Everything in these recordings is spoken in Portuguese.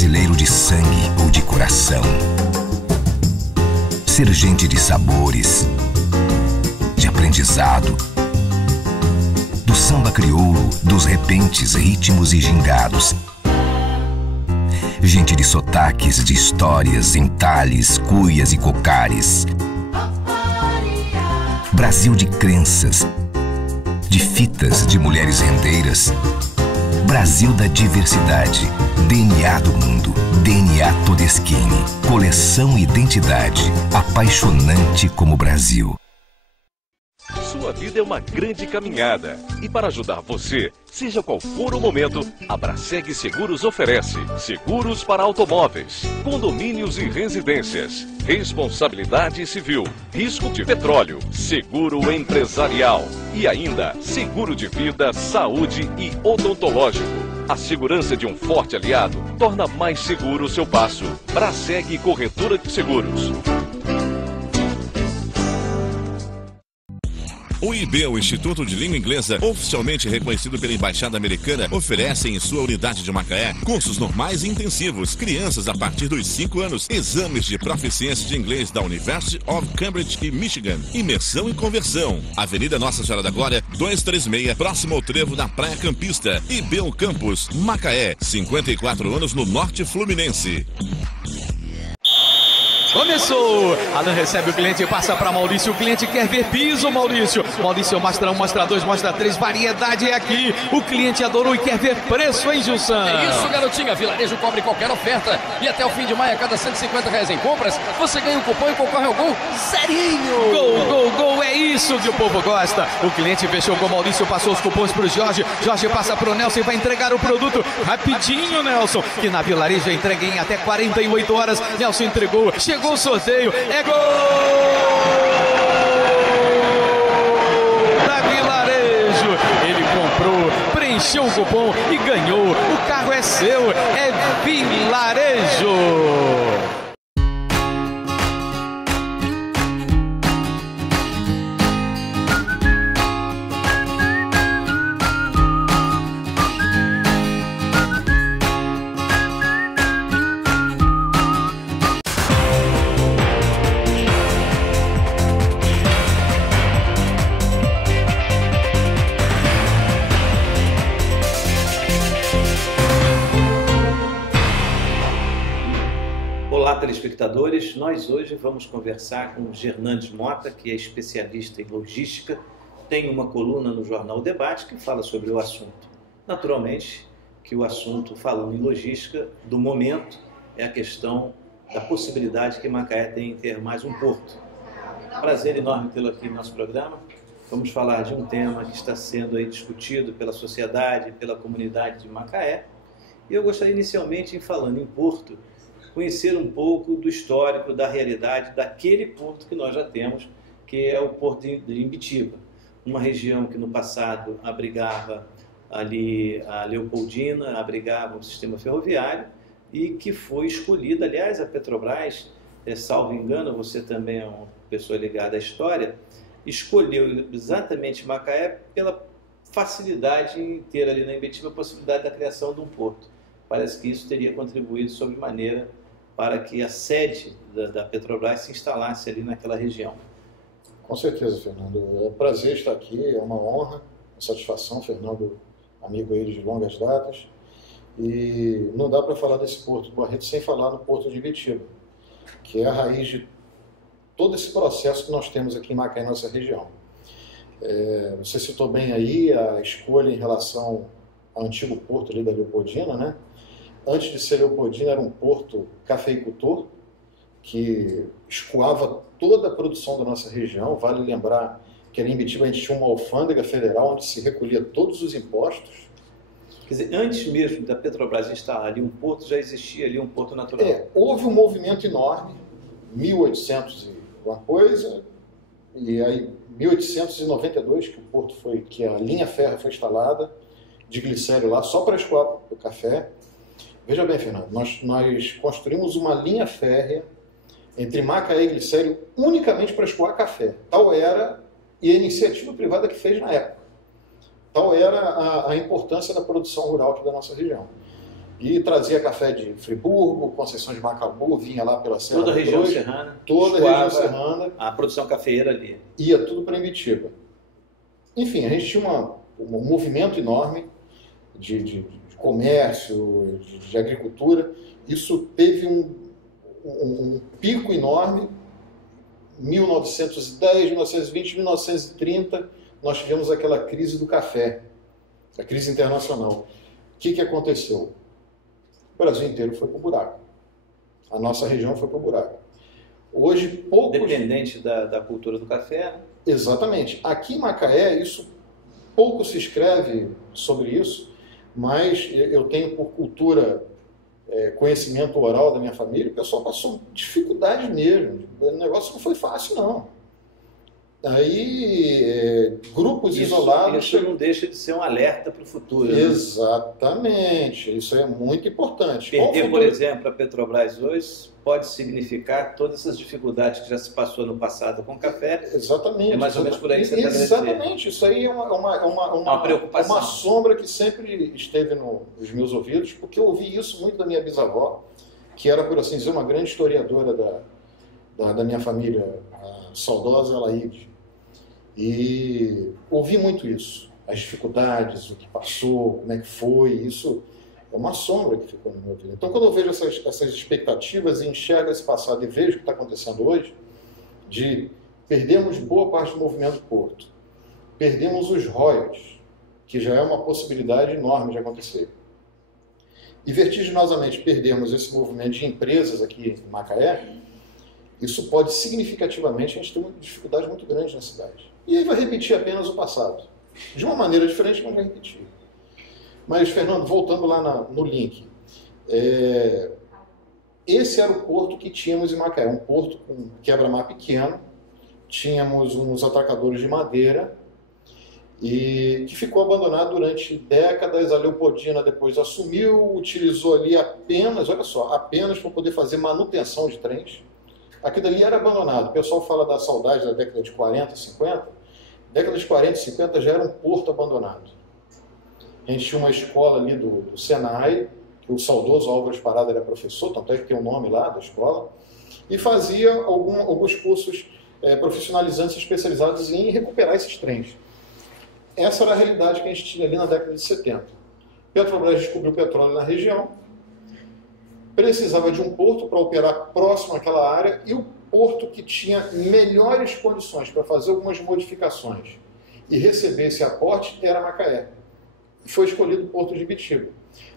brasileiro de sangue ou de coração. Ser gente de sabores, de aprendizado, do samba crioulo, dos repentes, ritmos e gingados. Gente de sotaques, de histórias, entalhes, cuias e cocares. Brasil de crenças, de fitas, de mulheres rendeiras. Brasil da diversidade, DNA do mundo, DNA Todeschini, coleção identidade, apaixonante como Brasil. Sua vida é uma grande caminhada e para ajudar você, seja qual for o momento, a Braseg Seguros oferece seguros para automóveis, condomínios e residências, responsabilidade civil, risco de petróleo, seguro empresarial e ainda seguro de vida, saúde e odontológico. A segurança de um forte aliado torna mais seguro o seu passo. Braseg Corretora de Seguros. O IB, o Instituto de Língua Inglesa, oficialmente reconhecido pela Embaixada Americana, oferece em sua unidade de Macaé cursos normais e intensivos, crianças a partir dos 5 anos, exames de proficiência de inglês da University of Cambridge e Michigan, imersão e conversão. Avenida Nossa Senhora da Glória, 236, próximo ao trevo da Praia Campista. IB o Campus, Macaé, 54 anos no Norte Fluminense. Começou! Alan recebe o cliente e passa para Maurício. O cliente quer ver piso, Maurício. Maurício mostra 1, mostra 2, mostra 3. Variedade é aqui. O cliente adorou e quer ver preço, hein, Gilson? É isso, garotinha. Vilarejo cobre qualquer oferta. E até o fim de maio, a cada R$150 em compras, você ganha um cupom e concorre ao gol serinho. Gol, gol, gol. É isso que o povo gosta. O cliente fechou com o Maurício, passou os cupons para o Jorge. Jorge passa para o Nelson e vai entregar o produto rapidinho, Nelson. Que na Vilarejo entrega em até 48 horas. Nelson entregou. Chegou o sorteio, é gol da Vilarejo. Ele comprou, preencheu o cupom e ganhou. O carro é seu, é Vilarejo. Telespectadores, nós hoje vamos conversar com o Gernandes Mota, que é especialista em logística, tem uma coluna no jornal O Debate que fala sobre o assunto. Naturalmente que o assunto, falando em logística, do momento, é a questão da possibilidade que Macaé tem em ter mais um porto. Prazer enorme tê-lo aqui no nosso programa. Vamos falar de um tema que está sendo aí discutido pela sociedade, pela comunidade de Macaé. E eu gostaria inicialmente, falando em porto, conhecer um pouco do histórico, da realidade daquele porto que nós já temos, que é o Porto de Imbitiba, uma região que no passado abrigava ali a Leopoldina, abrigava o sistema ferroviário e que foi escolhida, aliás, a Petrobras, salvo engano, você também é uma pessoa ligada à história, escolheu exatamente Macaé pela facilidade em ter ali na Imbitiba a possibilidade da criação de um porto. Parece que isso teria contribuído sobremaneira para que a sede da Petrobras se instalasse ali naquela região. Com certeza, Fernando. É um prazer estar aqui, é uma honra, uma satisfação, Fernando, amigo aí de longas datas. E não dá para falar desse Porto do Barreto sem falar no Porto de Imbitiba, que é a raiz de todo esse processo que nós temos aqui em Macaé, nossa região. Você citou bem aí a escolha em relação ao antigo porto ali da Leopoldina, né? Antes de ser Leopoldina, era um porto cafeicultor, que escoava toda a produção da nossa região. Vale lembrar que ali em Imbitiba a gente tinha uma alfândega federal onde se recolhia todos os impostos. Quer dizer, antes mesmo da Petrobras instalar ali um porto, já existia ali um porto natural. Houve um movimento enorme, 1800 e alguma coisa, e aí 1892 que a linha férrea foi instalada de glicério lá, só para escoar o café. Veja bem, Fernando, nós construímos uma linha férrea entre Macaé e Glicério unicamente para escoar café. Tal era, e a iniciativa privada que fez na época, tal era a importância da produção rural aqui da nossa região. E trazia café de Friburgo, Conceição de Macabu, vinha lá pela Serra Toda a da região Cruz, serrana. toda a região serrana. A produção cafeeira ali. Ia tudo para Imbituba. Enfim, a gente tinha um movimento enorme de comércio, de agricultura. Isso teve um pico enorme. 1910, 1920, 1930, nós tivemos aquela crise do café, a crise internacional. O que aconteceu? O Brasil inteiro foi para o buraco. A nossa região foi para o buraco. Hoje, poucos... Dependente da cultura do café. Né? Exatamente. Aqui em Macaé, pouco se escreve sobre isso, mas eu tenho por cultura, conhecimento oral da minha família, o pessoal passou dificuldade mesmo. O negócio não foi fácil, não. Aí, grupos isolados... Isso não deixa de ser um alerta para o futuro. Exatamente. Né? Isso é muito importante. Perder, por exemplo, a Petrobras hoje pode significar todas essas dificuldades que já se passou no passado com o café. Exatamente. É mais ou menos por aí que você está dizendo. Exatamente. Isso aí é uma preocupação. Uma sombra que sempre esteve nos meus ouvidos, porque eu ouvi isso muito da minha bisavó, que era, por assim dizer, uma grande historiadora da minha família, a saudosa Alaide. E ouvi muito isso, as dificuldades, o que passou, como é que foi, isso é uma sombra que ficou no meu vida. Então, quando eu vejo essas expectativas e enxergo esse passado e vejo o que está acontecendo hoje, de perdemos boa parte do movimento do porto, perdemos os royalties, que já é uma possibilidade enorme de acontecer, e vertiginosamente perdemos esse movimento de empresas aqui em Macaé, isso pode significativamente a gente ter uma dificuldade muito grande na cidade. E aí vai repetir apenas o passado. De uma maneira diferente, mas vai repetir. Mas, Fernando, voltando lá no link. Esse era o porto que tínhamos em Macaé. Um porto com quebra-mar pequeno. Tínhamos uns atracadores de madeira. E que ficou abandonado durante décadas. A Leopoldina depois assumiu, utilizou ali apenas, olha só, apenas para poder fazer manutenção de trens. Aquilo ali era abandonado. O pessoal fala da saudade da década de 40, 50. Década de 40 e 50 já era um porto abandonado. A gente tinha uma escola ali do Senai, que o saudoso Álvares Parada era professor, tanto é que tem o nome lá da escola, e fazia alguns cursos profissionalizantes especializados em recuperar esses trens. Essa era a realidade que a gente tinha ali na década de 70. Petrobras descobriu petróleo na região, precisava de um porto para operar próximo àquela área, e o porto que tinha melhores condições para fazer algumas modificações e receber esse aporte era Macaé. Foi escolhido o porto de Imbituba.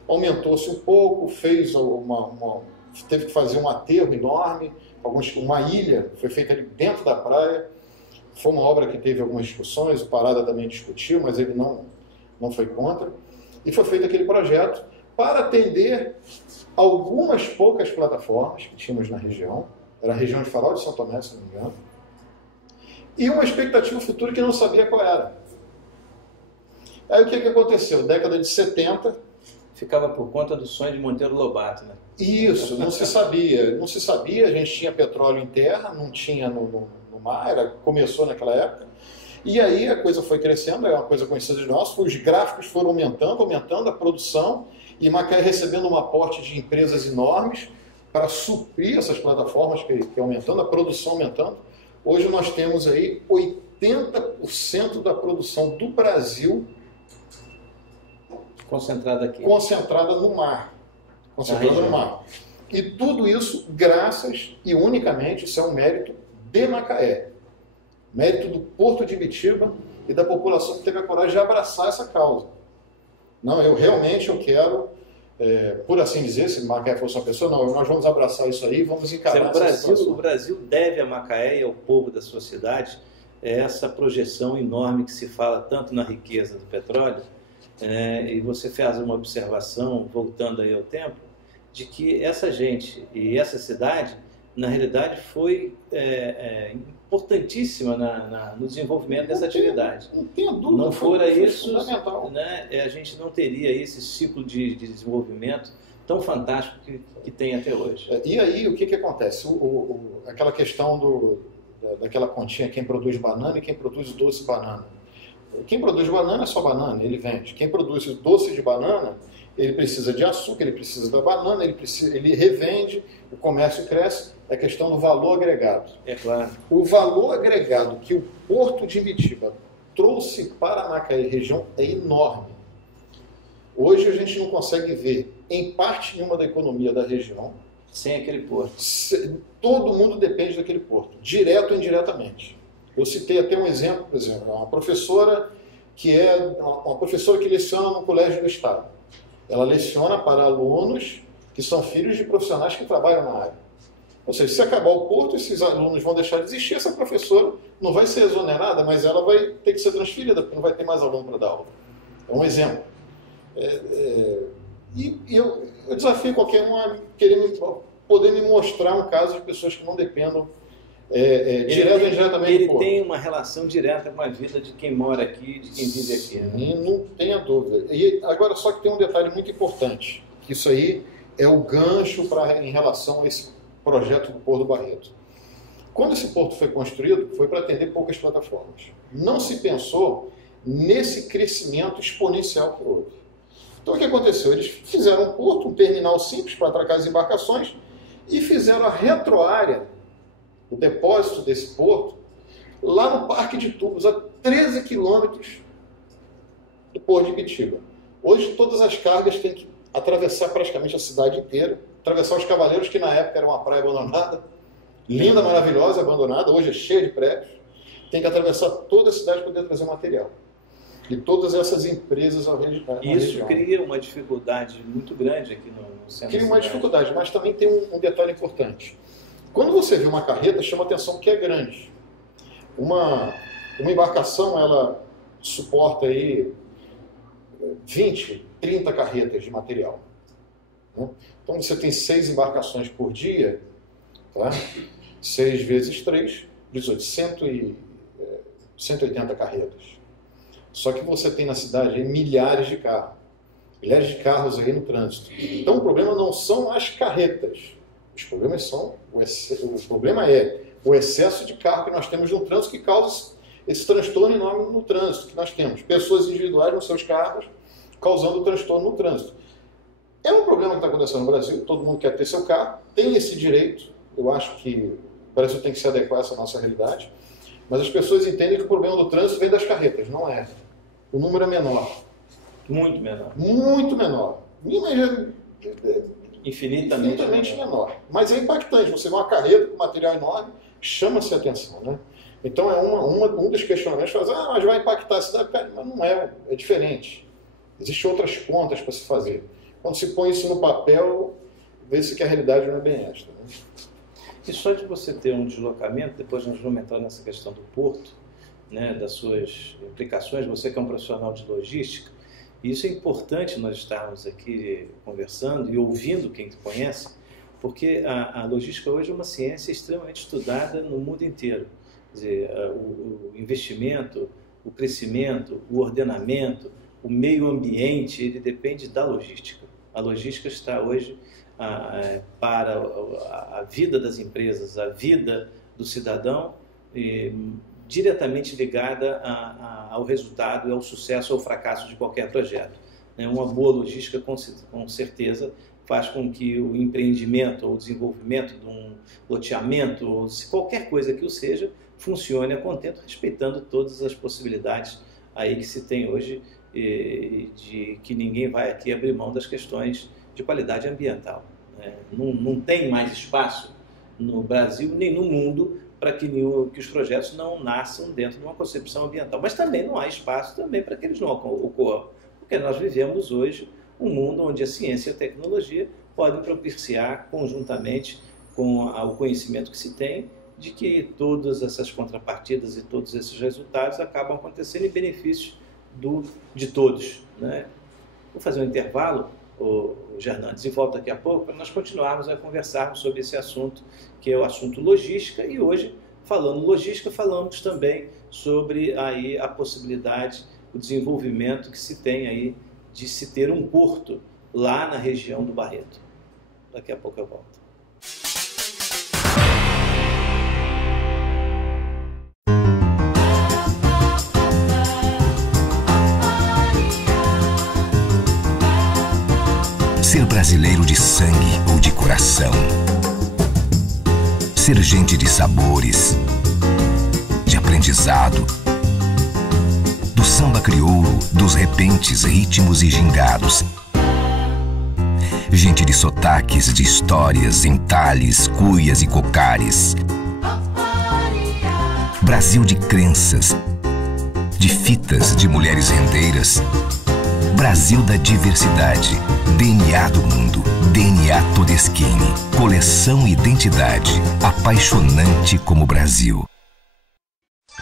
Aumentou-se um pouco, teve que fazer um aterro enorme, uma ilha foi feita ali dentro da praia. Foi uma obra que teve algumas discussões, o Parada também discutiu, mas ele não foi contra. E foi feito aquele projeto para atender algumas poucas plataformas que tínhamos na região. Era a região de Farol de São Tomé, se não me engano. E uma expectativa futura que não sabia qual era. Aí o que aconteceu? Década de 70... Ficava por conta do sonho de Monteiro Lobato, né? Isso, não se sabia. Não se sabia, a gente tinha petróleo em terra, não tinha no mar, começou naquela época. E aí a coisa foi crescendo, é uma coisa conhecida de nós, os gráficos foram aumentando a produção, e Macaé recebendo um aporte de empresas enormes para suprir essas plataformas que aumentando, a produção aumentando. Hoje nós temos aí 80% da produção do Brasil concentrada aqui. Concentrada no mar. E tudo isso graças e unicamente, isso é um mérito de Macaé. Mérito do Porto de Imbituba e da população que teve a coragem de abraçar essa causa. Não, eu quero, por assim dizer, se Macaé fosse uma pessoa, não, nós vamos abraçar isso aí, vamos encarar o Brasil deve a Macaé e ao povo da sua cidade essa projeção enorme que se fala tanto na riqueza do petróleo, e você faz uma observação, voltando aí ao tempo, de que essa gente e essa cidade, na realidade, foi importantíssima no desenvolvimento dessa atividade. Não fora isso, a gente não teria esse ciclo de desenvolvimento tão fantástico que tem até hoje. E aí, o que acontece? Aquela questão daquela continha, quem produz banana e quem produz doce de banana. Quem produz banana é só banana, ele vende. Quem produz doce de banana, ele precisa de açúcar, ele precisa da banana, ele revende, o comércio cresce, é questão do valor agregado. É claro. O valor agregado que o Porto de Imbitiba trouxe para a Macaé região é enorme. Hoje a gente não consegue ver, em parte nenhuma da economia da região, sem aquele porto. Todo mundo depende daquele porto, direto ou indiretamente. Eu citei até um exemplo, por exemplo, uma professora que leciona no Colégio do Estado. Ela leciona para alunos que são filhos de profissionais que trabalham na área. Ou seja, se acabar o porto, esses alunos vão deixar de existir, essa professora não vai ser exonerada, mas ela vai ter que ser transferida, porque não vai ter mais aluno para dar aula. É um exemplo. Eu desafio qualquer um a poder me mostrar um caso de pessoas que não dependam direto ou indiretamente do porto. Ele tem uma relação direta com a vida de quem mora aqui, de quem vive aqui. Né? Não tenha dúvida. E agora, só que tem um detalhe muito importante, que isso aí é o gancho em relação a esse projeto do Porto do Barreto. Quando esse porto foi construído, foi para atender poucas plataformas. Não se pensou nesse crescimento exponencial que houve. Então o que aconteceu? Eles fizeram um porto, um terminal simples para atracar as embarcações e fizeram a retroárea, o depósito desse porto, lá no Parque de Tubos, a 13 quilômetros do Porto de Imbitiba. Hoje todas as cargas têm que atravessar praticamente a cidade inteira, atravessar os Cavaleiros, que na época era uma praia abandonada, linda, maravilhosa, abandonada, hoje é cheia de prédios, tem que atravessar toda a cidade para poder trazer material. E todas essas empresas ao redor. Isso cria uma dificuldade muito grande aqui no centro. Cria uma dificuldade, mas também tem um detalhe importante. Quando você vê uma carreta, chama atenção que é grande. Uma embarcação, ela suporta aí 20, 30 carretas de material. Né? Então você tem 6 embarcações por dia, tá? 6 vezes 3, 18, 180 carretas. Só que você tem na cidade aí milhares de carros aí no trânsito. Então o problema não são as carretas, o problema é o excesso de carro que nós temos no trânsito, que causa esse transtorno enorme no trânsito que nós temos. Pessoas individuais nos seus carros causando transtorno no trânsito. É um problema que está acontecendo no Brasil, todo mundo quer ter seu carro, tem esse direito, eu acho que o Brasil tem que se adequar a essa nossa realidade, mas as pessoas entendem que o problema do trânsito vem das carretas, não é. O número é menor. Muito menor. Muito menor. Infinitamente menor. Mas é impactante. Você vê uma carreta com material enorme, chama-se a atenção, né? Então é um dos questionamentos que fala, mas vai impactar a cidade? Mas não é, é diferente. Existem outras contas para se fazer. Quando se põe isso no papel, vê-se que a realidade não é bem esta. Né? E só de você ter um deslocamento, depois nós vamos entrar nessa questão do porto, né, das suas implicações, você que é um profissional de logística, e isso é importante nós estarmos aqui conversando e ouvindo quem te conhece, porque a logística hoje é uma ciência extremamente estudada no mundo inteiro. Quer dizer, o investimento, o crescimento, o ordenamento, o meio ambiente, ele depende da logística. A logística está hoje para a vida das empresas, a vida do cidadão, diretamente ligada ao resultado e ao sucesso ou ao fracasso de qualquer projeto. Uma boa logística, com certeza, faz com que o empreendimento ou o desenvolvimento de um loteamento, ou se qualquer coisa que o seja, funcione a contento, respeitando todas as possibilidades aí que se tem hoje, de que ninguém vai aqui abrir mão das questões de qualidade ambiental. Não tem mais espaço no Brasil nem no mundo para que os projetos não nasçam dentro de uma concepção ambiental. Mas também não há espaço também para que eles não ocorram, porque nós vivemos hoje um mundo onde a ciência e a tecnologia podem propiciar conjuntamente com o conhecimento que se tem de que todas essas contrapartidas e todos esses resultados acabam acontecendo em benefício de todos. Né? Vou fazer um intervalo, Gernandes, e volto daqui a pouco para nós continuarmos a conversarmos sobre esse assunto, que é o assunto logística, e hoje, falando logística, falamos também sobre aí a possibilidade, o desenvolvimento que se tem aí de se ter um porto lá na região do Barreto. Daqui a pouco eu volto. Ser brasileiro de sangue ou de coração. Ser gente de sabores, de aprendizado, do samba crioulo, dos repentes, ritmos e gingados. Gente de sotaques, de histórias, entalhes, cuias e cocares. Brasil de crenças, de fitas, de mulheres rendeiras. Brasil da diversidade, DNA do mundo, DNA Todeschini, coleção identidade, apaixonante como Brasil.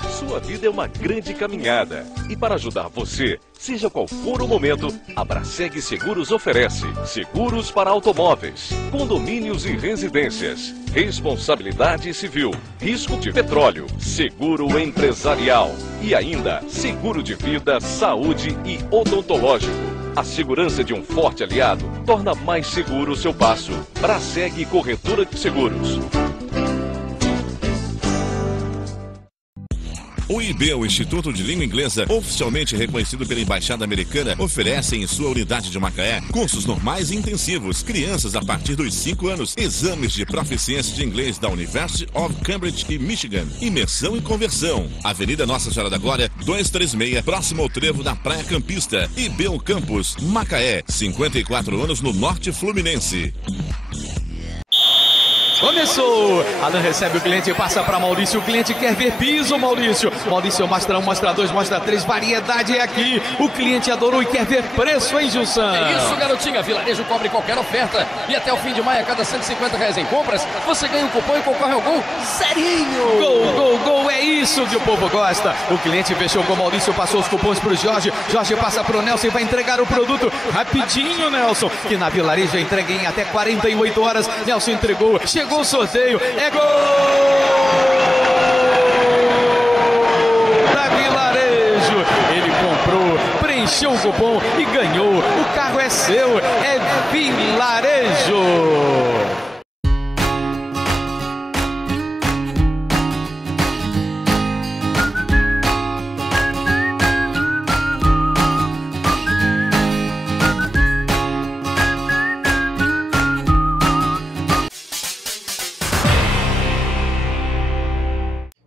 Sua vida é uma grande caminhada e para ajudar você, seja qual for o momento, a Braseg Seguros oferece seguros para automóveis, condomínios e residências, responsabilidade civil, risco de petróleo, seguro empresarial e ainda seguro de vida, saúde e odontológico. A segurança de um forte aliado torna mais seguro o seu passo. Braseg Corretora de Seguros. O IB, o Instituto de Língua Inglesa, oficialmente reconhecido pela Embaixada Americana, oferece em sua unidade de Macaé cursos normais e intensivos, crianças a partir dos 5 anos, exames de proficiência de inglês da University of Cambridge e Michigan, imersão e conversão. Avenida Nossa Senhora da Glória, 236, próximo ao trevo da Praia Campista. IB Campus, Macaé, 54 anos no Norte Fluminense. Começou! Alan recebe o cliente, passa para Maurício. O cliente quer ver piso, Maurício. Maurício mostra 1, mostra 2, mostra 3. Variedade é aqui. O cliente adorou e quer ver preço, hein, Gilson? É isso, garotinha. Vilarejo cobre qualquer oferta. E até o fim de maio, a cada R$150 em compras, você ganha um cupom e concorre ao gol zerinho. Gol, gol, gol. É isso que o povo gosta. O cliente fechou com o Maurício, passou os cupons para o Jorge. Jorge passa para o Nelson e vai entregar o produto rapidinho, Nelson. Que na Vilarejo entrega em até 48 horas. Nelson entregou. Chegou o sorteio, é gol da Vilarejo. Ele comprou, preencheu o cupom e ganhou. O carro é seu, é Vilarejo.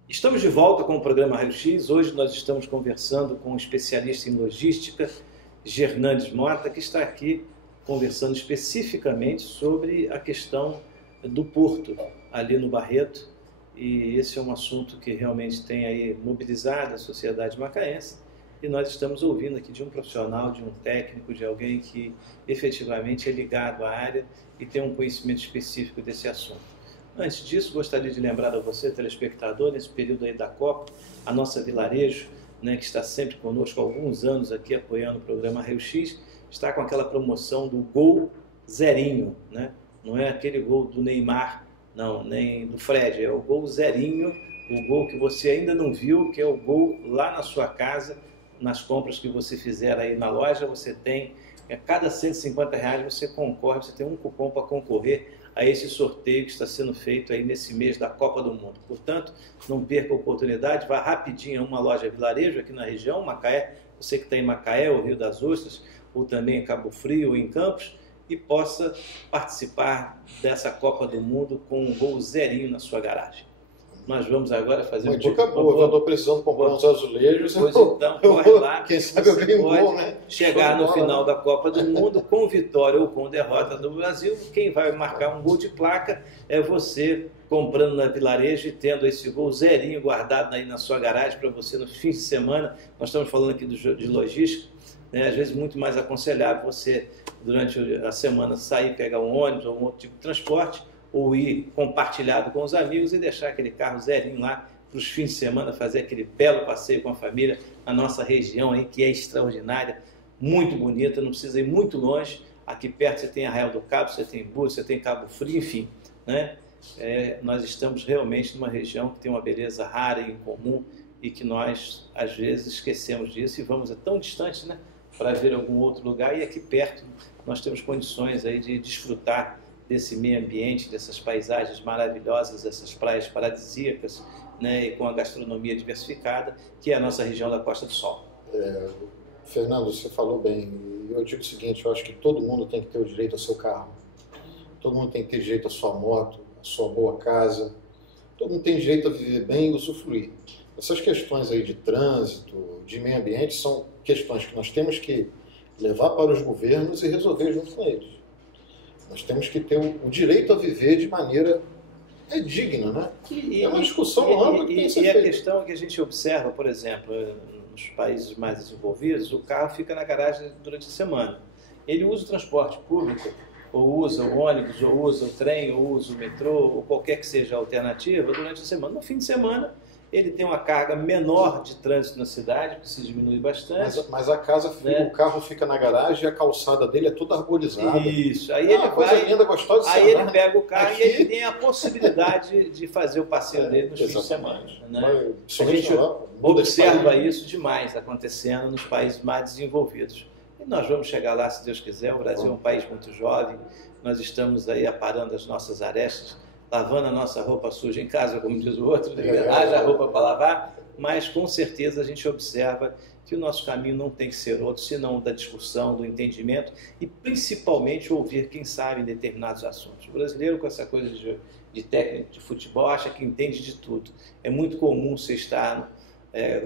Estamos de volta com o programa Raio X. Hoje nós estamos conversando com um especialista em logística, Gernandes Mota, que está aqui conversando especificamente sobre a questão do porto ali no Barreto. E esse é um assunto que realmente tem aí mobilizado a sociedade macaense. E nós estamos ouvindo aqui de um profissional, de um técnico, de alguém que efetivamente é ligado à área e tem um conhecimento específico desse assunto. Antes disso, gostaria de lembrar a você, telespectador, nesse período aí da Copa, a nossa Vilarejo, né, que está sempre conosco há alguns anos aqui apoiando o programa Raio X, está com aquela promoção do gol zerinho, né? Não é aquele gol do Neymar, não, nem do Fred, é o gol zerinho, o gol que você ainda não viu, que é o gol lá na sua casa, nas compras que você fizer aí na loja, você tem, a cada R$150 você concorre, você tem um cupom para concorrer a esse sorteio que está sendo feito aí nesse mês da Copa do Mundo. Portanto, não perca a oportunidade, vá rapidinho a uma loja Vilarejo aqui na região, Macaé, você que está em Macaé, ou Rio das Ostras, ou também em Cabo Frio, ou em Campos, e possa participar dessa Copa do Mundo com um gol zerinho na sua garagem. Nós vamos agora fazer uma dica boa, eu estou precisando comprar uns azulejos. Pois então, corre lá, quem sabe eu ganho gol, né? Chegar no final da Copa do Mundo com vitória ou com derrota do Brasil, quem vai marcar um gol de placa é você comprando na Vilarejo e tendo esse gol zerinho guardado aí na sua garagem para você no fim de semana. Nós estamos falando aqui de logística, né? Às vezes muito mais aconselhável você, durante a semana, sair, pegar um ônibus ou um outro tipo de transporte, ou ir compartilhado com os amigos e deixar aquele carro zerinho lá para os fins de semana, fazer aquele belo passeio com a família na nossa região aí, que é extraordinária, muito bonita, não precisa ir muito longe. Aqui perto você tem Arraial do Cabo, você tem Búzios, você tem Cabo Frio, enfim, né? Nós estamos realmente numa região que tem uma beleza rara e incomum e que nós, às vezes, esquecemos disso e vamos tão distante, né, para ver algum outro lugar, e aqui perto nós temos condições aí de desfrutar desse meio ambiente, dessas paisagens maravilhosas, dessas praias paradisíacas, né, e com a gastronomia diversificada, que é a nossa região da Costa do Sol. Fernando, você falou bem, eu digo o seguinte, eu acho que todo mundo tem que ter o direito ao seu carro. Todo mundo tem que ter direito à sua moto, à sua boa casa. Todo mundo tem direito a viver bem e usufruir. Essas questões aí de trânsito, de meio ambiente, são questões que nós temos que levar para os governos e resolver junto com eles. Nós temos que ter o direito a viver de maneira digna, né? É uma discussão ampla que tem que ser feita. E a questão é que a gente observa, por exemplo, nos países mais desenvolvidos, o carro fica na garagem durante a semana. Ele usa o transporte público, ou usa o ônibus, ou usa o trem, ou usa o metrô, ou qualquer que seja a alternativa, durante a semana. No fim de semana, ele tem uma carga menor de trânsito na cidade, que se diminui bastante. Mas a casa, o carro fica na garagem e a calçada dele é toda arborizada. Isso. Aí ele coisa linda, gostosa de aí ele pega o carro e ele tem a possibilidade de fazer o passeio dele nos fins de semana. Né? A gente observa isso demais acontecendo nos países mais desenvolvidos. E nós vamos chegar lá, se Deus quiser. O Brasil é um país muito jovem. Nós estamos aí aparando as nossas arestas, lavando a nossa roupa suja em casa, como diz o outro, haja roupa para lavar, mas com certeza a gente observa que o nosso caminho não tem que ser outro, senão da discussão, do entendimento e principalmente ouvir quem sabe em determinados assuntos. O brasileiro, com essa coisa de técnico de futebol, acha que entende de tudo. É muito comum você estar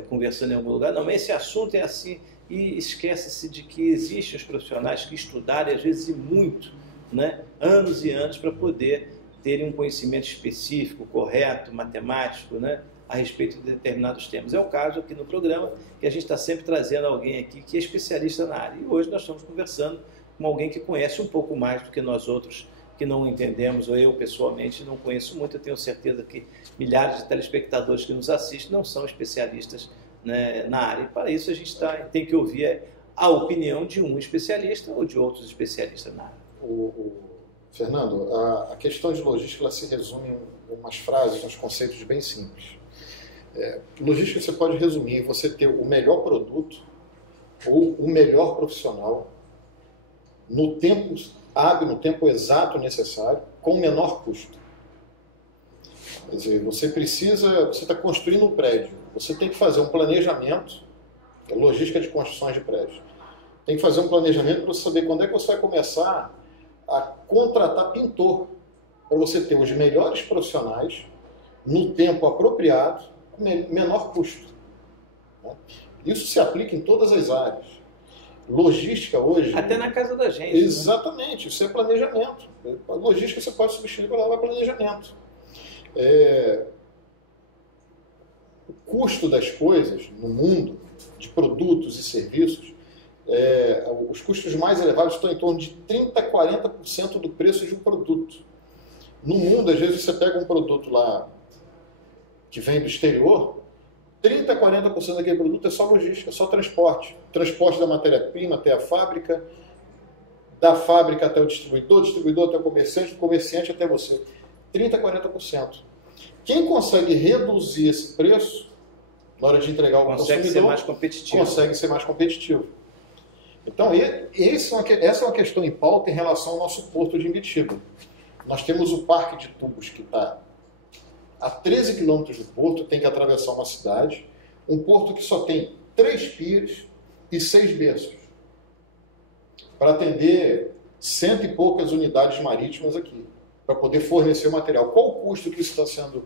conversando em algum lugar, não, mas esse assunto é assim, e esquece-se de que existem os profissionais que estudaram, às vezes, e muito, né? Anos e anos para poder terem um conhecimento específico, correto, matemático, né, a respeito de determinados temas. É o caso aqui no programa, que a gente está sempre trazendo alguém aqui que é especialista na área. E hoje nós estamos conversando com alguém que conhece um pouco mais do que nós outros, que não entendemos, ou eu pessoalmente não conheço muito. Eu tenho certeza que milhares de telespectadores que nos assistem não são especialistas, né, na área. E para isso a gente tem que ouvir a opinião de um especialista ou de outros especialistas na área. Fernando, a questão de logística ela se resume em umas frases, uns conceitos bem simples. Logística você pode resumir em você ter o melhor produto ou o melhor profissional no tempo hábil, no tempo exato necessário, com o menor custo. Quer dizer, você está construindo um prédio, você tem que fazer um planejamento, logística de construções de prédios. Tem que fazer um planejamento para você saber quando é que você vai começar a contratar pintor, para você ter os melhores profissionais no tempo apropriado, com menor custo. Isso se aplica em todas as áreas. Logística hoje... Até na casa da gente. Exatamente, né? Isso é planejamento. A logística você pode substituir pela planejamento. O custo das coisas no mundo, de produtos e serviços, os custos mais elevados estão em torno de 30% a 40% do preço de um produto. No mundo, às vezes, você pega um produto lá que vem do exterior, 30% a 40% daquele produto é só logística, só transporte. Transporte da matéria-prima até a fábrica, da fábrica até o distribuidor até o comerciante, do comerciante até você. 30% a 40%. Quem consegue reduzir esse preço, na hora de entregar ao consumidor, consegue ser mais competitivo. Então, essa é uma questão em pauta em relação ao nosso porto de Imbituba. Nós temos o Parque de Tubos, que está a 13 quilômetros do porto, tem que atravessar uma cidade, um porto que só tem 3 piers e 6 berços, para atender 100 e poucas unidades marítimas aqui, para poder fornecer o material. Qual o custo que isso está sendo,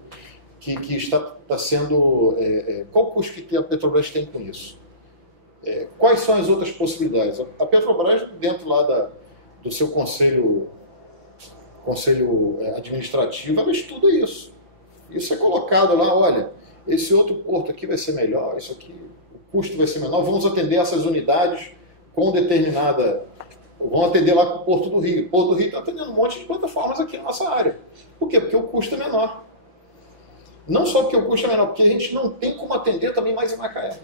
qual o custo que a Petrobras tem com isso? Quais são as outras possibilidades? A Petrobras, dentro lá do seu conselho administrativo, ela estuda isso. Isso é colocado lá, olha, esse outro porto aqui vai ser melhor, isso aqui, o custo vai ser menor, vamos atender essas unidades com determinada... Vamos atender lá com o Porto do Rio. O Porto do Rio está atendendo um monte de plataformas aqui na nossa área. Por quê? Porque o custo é menor. Não só porque o custo é menor, porque a gente não tem como atender também mais em Macaé.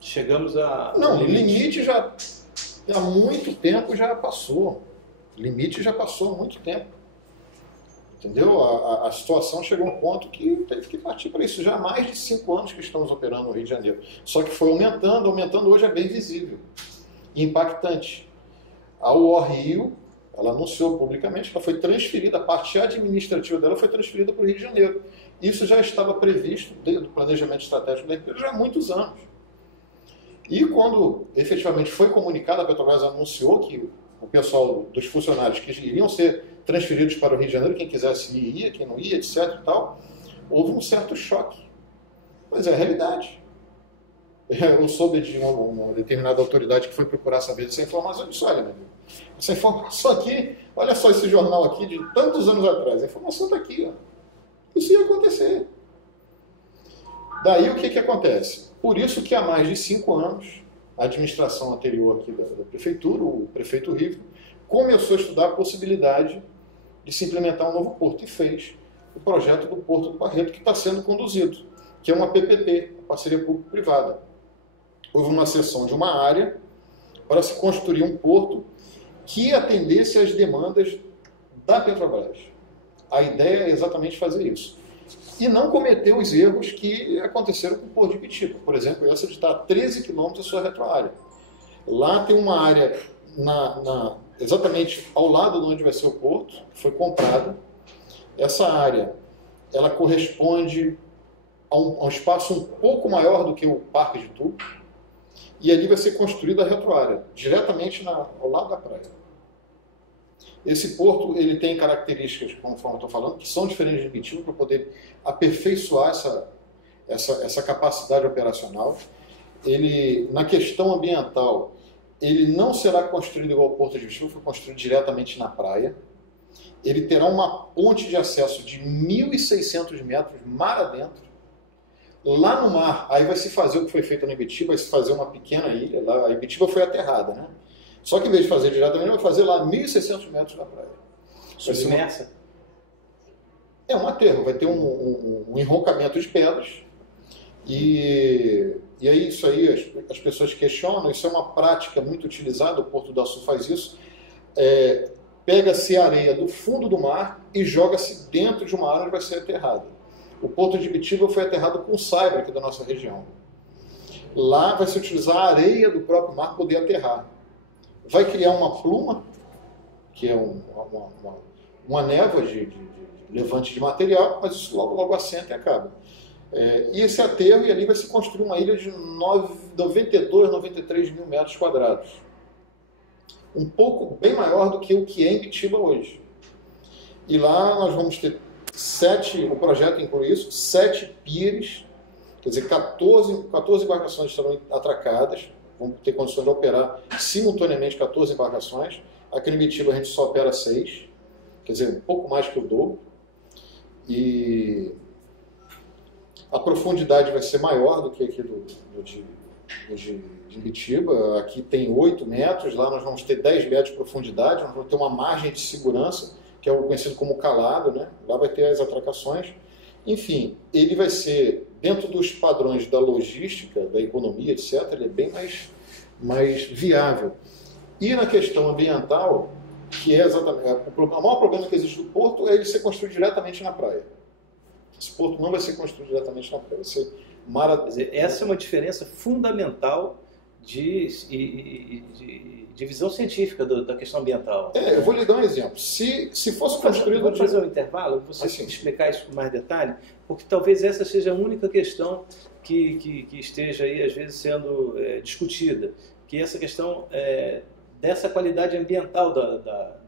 Chegamos a... Não, o limite já há muito tempo já passou. O limite já passou há muito tempo. Entendeu? A situação chegou a um ponto que teve que partir para isso. Já há mais de 5 anos que estamos operando no Rio de Janeiro. Só que foi aumentando hoje é bem visível. E impactante. A UOR Rio, ela anunciou publicamente que ela foi transferida, a parte administrativa dela foi transferida para o Rio de Janeiro. Isso já estava previsto desde o planejamento estratégico da empresa já há muitos anos. E quando efetivamente foi comunicado, a Petrobras anunciou que o pessoal dos funcionários que iriam ser transferidos para o Rio de Janeiro, quem quisesse ir, ia, quem não ia, etc. e tal, houve um certo choque. Mas é a realidade. Eu soube de uma determinada autoridade que foi procurar saber dessa informação e disse, olha, meu amigo, essa informação aqui, olha só esse jornal aqui de tantos anos atrás, a informação está aqui, ó. Isso ia acontecer. Daí o que acontece? Por isso que há mais de 5 anos, a administração anterior aqui da prefeitura, o prefeito Rivo, começou a estudar a possibilidade de se implementar um novo porto e fez o projeto do Porto do Barreto, que está sendo conduzido, que é uma PPP, parceria público-privada. Houve uma cessão de uma área para se construir um porto que atendesse às demandas da Petrobras. A ideia é exatamente fazer isso. E não cometer os erros que aconteceram com o Porto de Ibitiba. Por exemplo, essa de estar a 13 quilômetros da sua retroárea. Lá tem uma área exatamente ao lado de onde vai ser o porto, que foi comprada. Essa área ela corresponde a um espaço um pouco maior do que o Parque de Tubo. E ali vai ser construída a retroárea, diretamente ao lado da praia. Esse porto ele tem características, conforme eu estou falando, que são diferentes de Ibitiba para poder aperfeiçoar essa capacidade operacional. Ele, na questão ambiental, ele não será construído igual ao Porto de Ibitiba, foi construído diretamente na praia. Ele terá uma ponte de acesso de 1.600 metros mar adentro. Lá no mar, aí vai se fazer o que foi feito na Ibitiba, vai se fazer uma pequena ilha. Lá, a Ibitiba foi aterrada, né? Só que em vez de fazer diretamente, vai fazer lá 1.600 metros da praia. Submersa? É um aterro, vai ter um enroncamento de pedras. E aí isso aí as pessoas questionam, isso é uma prática muito utilizada, o Porto do Açu faz isso. Pega-se areia do fundo do mar e joga-se dentro de uma área onde vai ser aterrada. O Porto de Ibitiba foi aterrado com Saibra, aqui da nossa região. Lá vai se utilizar a areia do próprio mar para poder aterrar. Vai criar uma pluma, que é uma névoa de levante de material, mas isso logo assenta e acaba. E esse aterro, e ali vai se construir uma ilha de 92, 93 mil metros quadrados. Um pouco bem maior do que o que é em Ibitiba hoje. E lá nós vamos ter o projeto inclui isso, 7 piers, quer dizer, 14 embarcações estarão atracadas, vão ter condições de operar simultaneamente 14 embarcações. Aqui no Ibitiba a gente só opera 6, quer dizer, um pouco mais que o dobro. E a profundidade vai ser maior do que aqui de Ibitiba. Aqui tem 8 metros, lá nós vamos ter 10 metros de profundidade, nós vamos ter uma margem de segurança, que é o conhecido como calado, né? Lá vai ter as atracações. Enfim, ele vai ser, dentro dos padrões da logística, da economia, etc., ele é bem mais viável. E na questão ambiental, que é exatamente o maior problema que existe do porto, é ele ser construído diretamente na praia. Esse porto não vai ser construído diretamente na praia, vai ser Quer dizer, essa é uma diferença fundamental de visão científica da questão ambiental. Eu vou lhe dar um exemplo. Se fosse construído... Vamos fazer um intervalo, você explicar isso com mais detalhe, porque talvez essa seja a única questão que esteja aí, às vezes, sendo discutida, que é essa questão dessa qualidade ambiental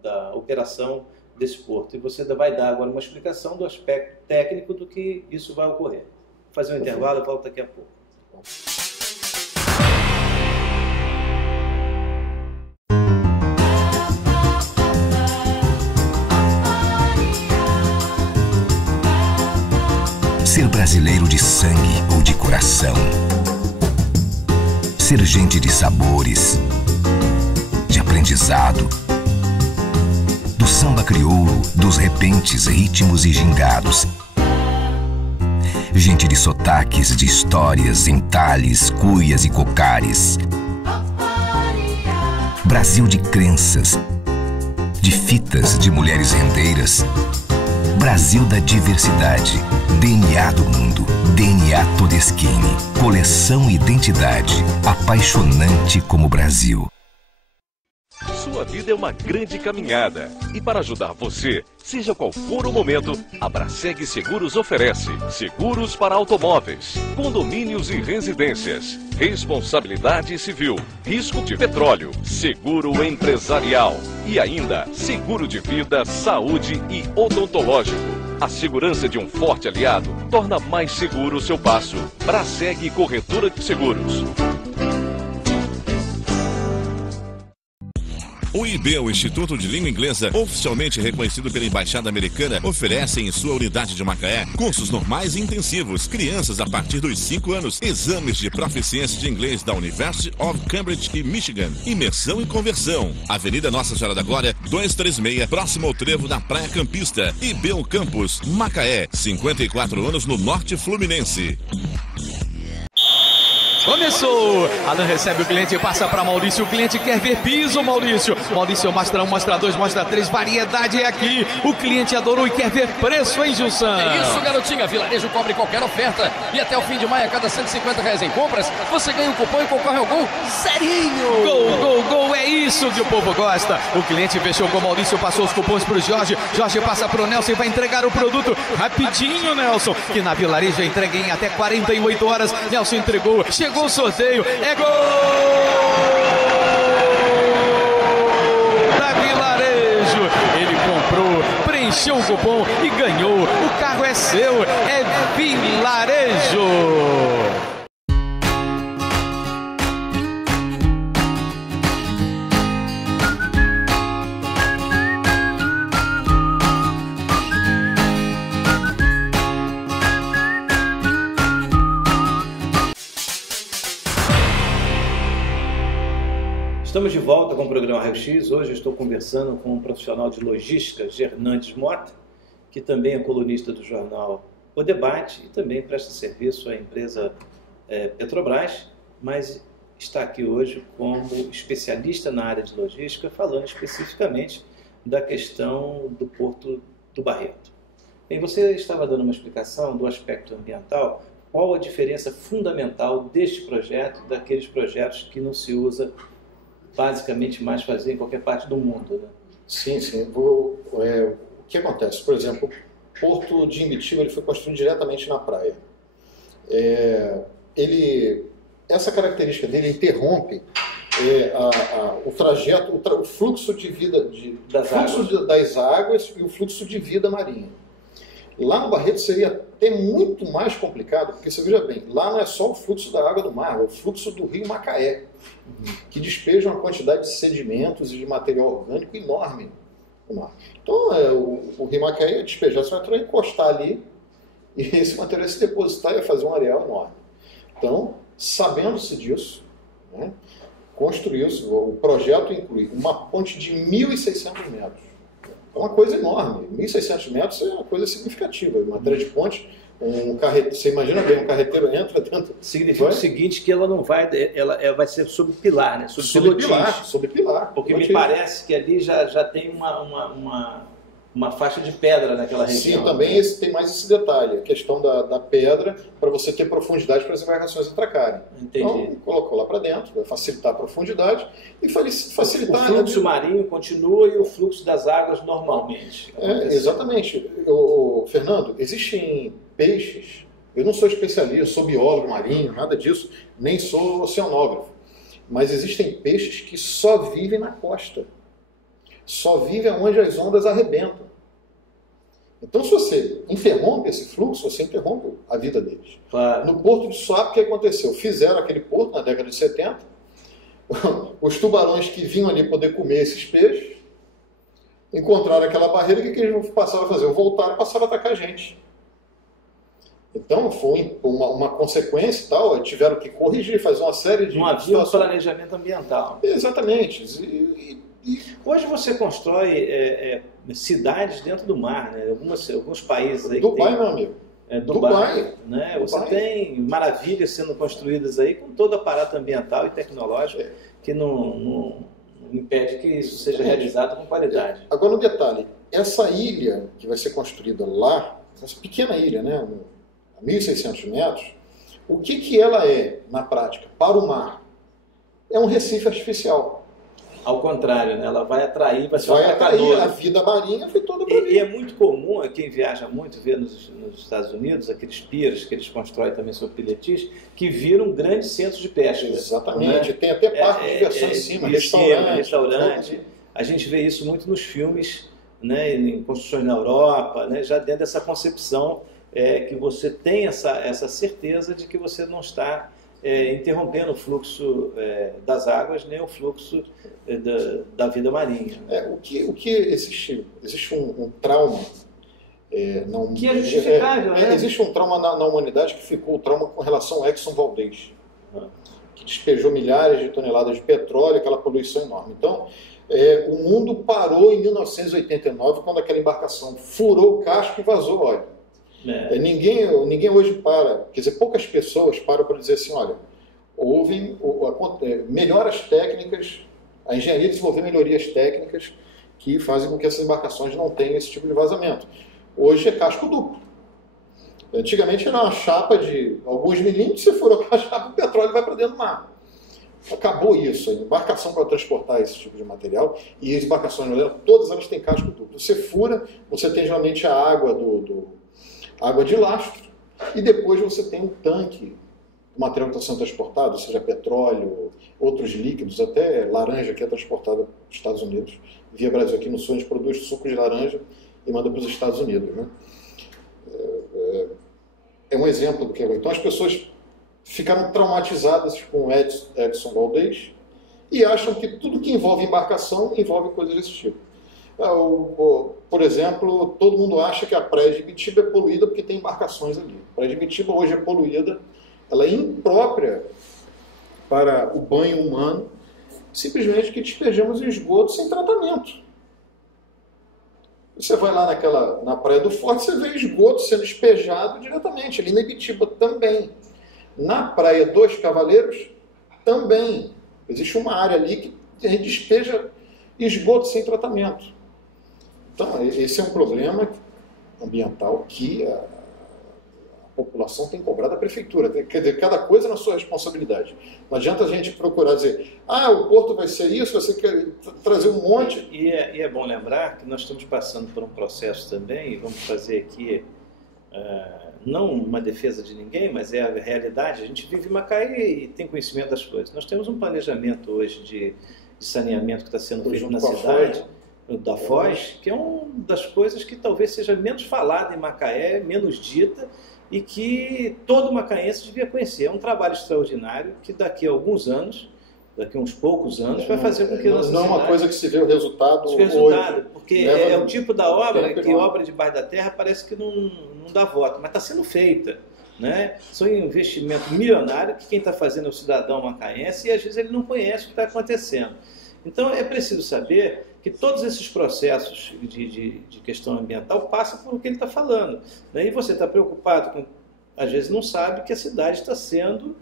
da operação desse porto. E você vai dar agora uma explicação do aspecto técnico do que isso vai ocorrer. Vou fazer um intervalo e volto daqui a pouco. Ser brasileiro de sangue ou de coração. Ser gente de sabores, de aprendizado, do samba crioulo, dos repentes, ritmos e gingados. Gente de sotaques, de histórias, entalhes, cuias e cocares. Brasil de crenças, de fitas, de mulheres rendeiras. Brasil da diversidade, DNA do mundo, DNA Todeschini, coleção identidade, apaixonante como Brasil. Sua Sua vida é uma grande caminhada. E para ajudar você, seja qual for o momento, a Braseg Seguros oferece seguros para automóveis, condomínios e residências, responsabilidade civil, risco de petróleo, seguro empresarial e ainda seguro de vida, saúde e odontológico. A segurança de um forte aliado torna mais seguro o seu passo. Braseg Corretora de Seguros. O IB, o Instituto de Língua Inglesa, oficialmente reconhecido pela Embaixada Americana, oferece em sua unidade de Macaé cursos normais e intensivos, crianças a partir dos 5 anos, exames de proficiência de inglês da University of Cambridge e Michigan, imersão e conversão. Avenida Nossa Senhora da Glória, 236, próximo ao trevo da Praia Campista. IB Campus, Macaé, 54 anos no Norte Fluminense. Começou! Alan recebe o cliente e passa para Maurício. O cliente quer ver piso, Maurício. Maurício mostra 1, mostra 2, mostra 3. Variedade é aqui. O cliente adorou e quer ver preço, hein, Gilson? É isso, garotinha. Vilarejo cobre qualquer oferta. E até o fim de maio, a cada R$150 em compras, você ganha um cupom e concorre ao gol zerinho. Gol, gol, gol. É isso que o povo gosta. O cliente fechou com o Maurício, passou os cupons para o Jorge. Jorge passa para o Nelson e vai entregar o produto rapidinho, Nelson. Que na Vilarejo entrega em até 48 horas. Nelson entregou. Chegou o sorteio, é gol da Vilarejo. Ele comprou, preencheu o cupom e ganhou. O carro é seu, é Vilarejo. Estamos de volta com o programa Raio X. Hoje estou conversando com um profissional de logística, Gernandes Mota, que também é colunista do jornal O Debate e também presta serviço à empresa Petrobras, mas está aqui hoje como especialista na área de logística, falando especificamente da questão do Porto do Barreto. Bem, você estava dando uma explicação do aspecto ambiental. Qual a diferença fundamental deste projeto daqueles projetos que não se usa basicamente mais fazer em qualquer parte do mundo, né? Sim, sim. O que acontece? Por exemplo, o Porto de Imbituba ele foi construído diretamente na praia. Essa característica dele interrompe o trajeto, o fluxo de vida das águas e o fluxo de vida marinha. Lá no Barreto seria até muito mais complicado, porque você veja bem, lá não é só o fluxo da água do mar, é o fluxo do rio Macaé, que despeja uma quantidade de sedimentos e de material orgânico enorme no mar. Então, o rio Macaé ia despejar esse material, encostar ali, e esse material ia se depositar e ia fazer um areal enorme. Então, sabendo-se disso, né, construiu-se, o projeto inclui uma ponte de 1.600 metros. É uma coisa enorme, 1.600 metros é uma coisa significativa. Em matéria de ponte, você imagina bem, um carreteiro entra dentro... Significa o seguinte, que ela não vai, ela vai ser sob pilar, né? Sob pilar. Porque me parece que ali já tem uma faixa de pedra naquela região. Sim, também tem mais esse detalhe, a questão da pedra, para você ter profundidade para as embarcações atracarem. Entendi. Então, colocou lá para dentro, vai facilitar a profundidade e facilitar... O fluxo marinho continua e o fluxo das águas normalmente. Exatamente. Fernando, existem peixes, eu não sou especialista, sou biólogo marinho, nada disso, nem sou oceanógrafo, mas existem peixes que só vivem na costa, só vivem onde as ondas arrebentam. Então, se você interrompe esse fluxo, você interrompe a vida deles. Claro. No Porto de Suape, o que aconteceu? Fizeram aquele porto na década de 70, os tubarões que vinham ali poder comer esses peixes, encontraram aquela barreira, o que eles passaram a fazer? Voltaram e passaram a atacar a gente. Então, foi uma consequência e tal, tiveram que corrigir, fazer uma série de... Não havia um planejamento ambiental. Exatamente. Hoje você constrói cidades dentro do mar, né? Alguns países aí... Dubai, meu amigo. Dubai, né? Você tem maravilhas sendo construídas aí com todo o aparato ambiental e tecnológico que não impede que isso seja realizado com qualidade. Agora, um detalhe. Essa ilha que vai ser construída lá, essa pequena ilha, né? A 1.600 metros, o que ela é, na prática, para o mar? É um recife artificial. Ao contrário, né? Ela vai atrair, vai atrair. A vida marinha foi toda para ali. E é muito comum, quem viaja muito, vê nos Estados Unidos, aqueles piers que eles constroem também sobre piletis, que viram grandes centros de pesca. Exatamente, né? Tem até parque de diversão em cima, restaurante. A gente vê isso muito nos filmes, né? Em construções na Europa, né? Já dentro dessa concepção que você tem essa certeza de que você não está interrompendo o fluxo das águas, nem o fluxo da vida marinha. O que existe um trauma que é justificável, né? Existe um trauma na humanidade que ficou o trauma com relação ao Exxon Valdez, que despejou milhares de toneladas de petróleo, aquela poluição enorme. Então, o mundo parou em 1989, quando aquela embarcação furou o casco e vazou óleo. Ninguém hoje para, quer dizer, poucas pessoas param para dizer assim, olha, houve melhoras técnicas, a engenharia desenvolveu melhorias técnicas que fazem com que essas embarcações não tenham esse tipo de vazamento. Hoje é casco duplo. Antigamente era uma chapa de alguns milímetros, você furou a chapa, o petróleo vai para dentro do mar. Acabou isso, a embarcação para transportar esse tipo de material, e as embarcações, todas elas têm casco duplo. Você fura, você tem geralmente a água água de lastro, e depois você tem um tanque, o material que está sendo transportado, seja petróleo, outros líquidos, até laranja que é transportada para os Estados Unidos, via Brasil. Aqui no Sul a gente produz suco de laranja e manda para os Estados Unidos. Né? É um exemplo do que é. Então as pessoas ficaram traumatizadas com o Exxon Valdez e acham que tudo que envolve embarcação envolve coisas desse tipo. Por exemplo, todo mundo acha que a praia de Ibitiba é poluída porque tem embarcações ali. A praia de Ibitiba hoje é poluída, ela é imprópria para o banho humano, simplesmente que despejamos esgoto sem tratamento. Você vai lá na Praia do Forte, você vê esgoto sendo despejado diretamente, ali na Ibitiba também. Na Praia dos Cavaleiros, também. Existe uma área ali que a gente despeja esgoto sem tratamento. Então, esse é um problema ambiental que a população tem cobrado da prefeitura. Quer dizer, cada coisa na sua responsabilidade. Não adianta a gente procurar dizer, o porto vai ser isso, você quer trazer um monte. E é bom lembrar que nós estamos passando por um processo também, e vamos fazer aqui, não uma defesa de ninguém, mas é a realidade. A gente vive em Macaé e tem conhecimento das coisas. Nós temos um planejamento hoje de saneamento que está sendo feito na cidade, da Foz, que é uma das coisas que talvez seja menos falada em Macaé, menos dita, e que todo macaense devia conhecer. É um trabalho extraordinário que daqui a alguns anos, daqui a uns poucos anos, vai fazer com que a nossa cidade... Não é uma coisa que se vê o resultado hoje. Porque é o tipo da obra que obra debaixo da terra parece que não dá voto, mas está sendo feita. Né? São investimentos milionários que quem está fazendo é o cidadão macaense e às vezes ele não conhece o que está acontecendo. Então é preciso saber que todos esses processos de questão ambiental passam por o que ele está falando. Né? E você está preocupado com, às vezes não sabe que a cidade está sendo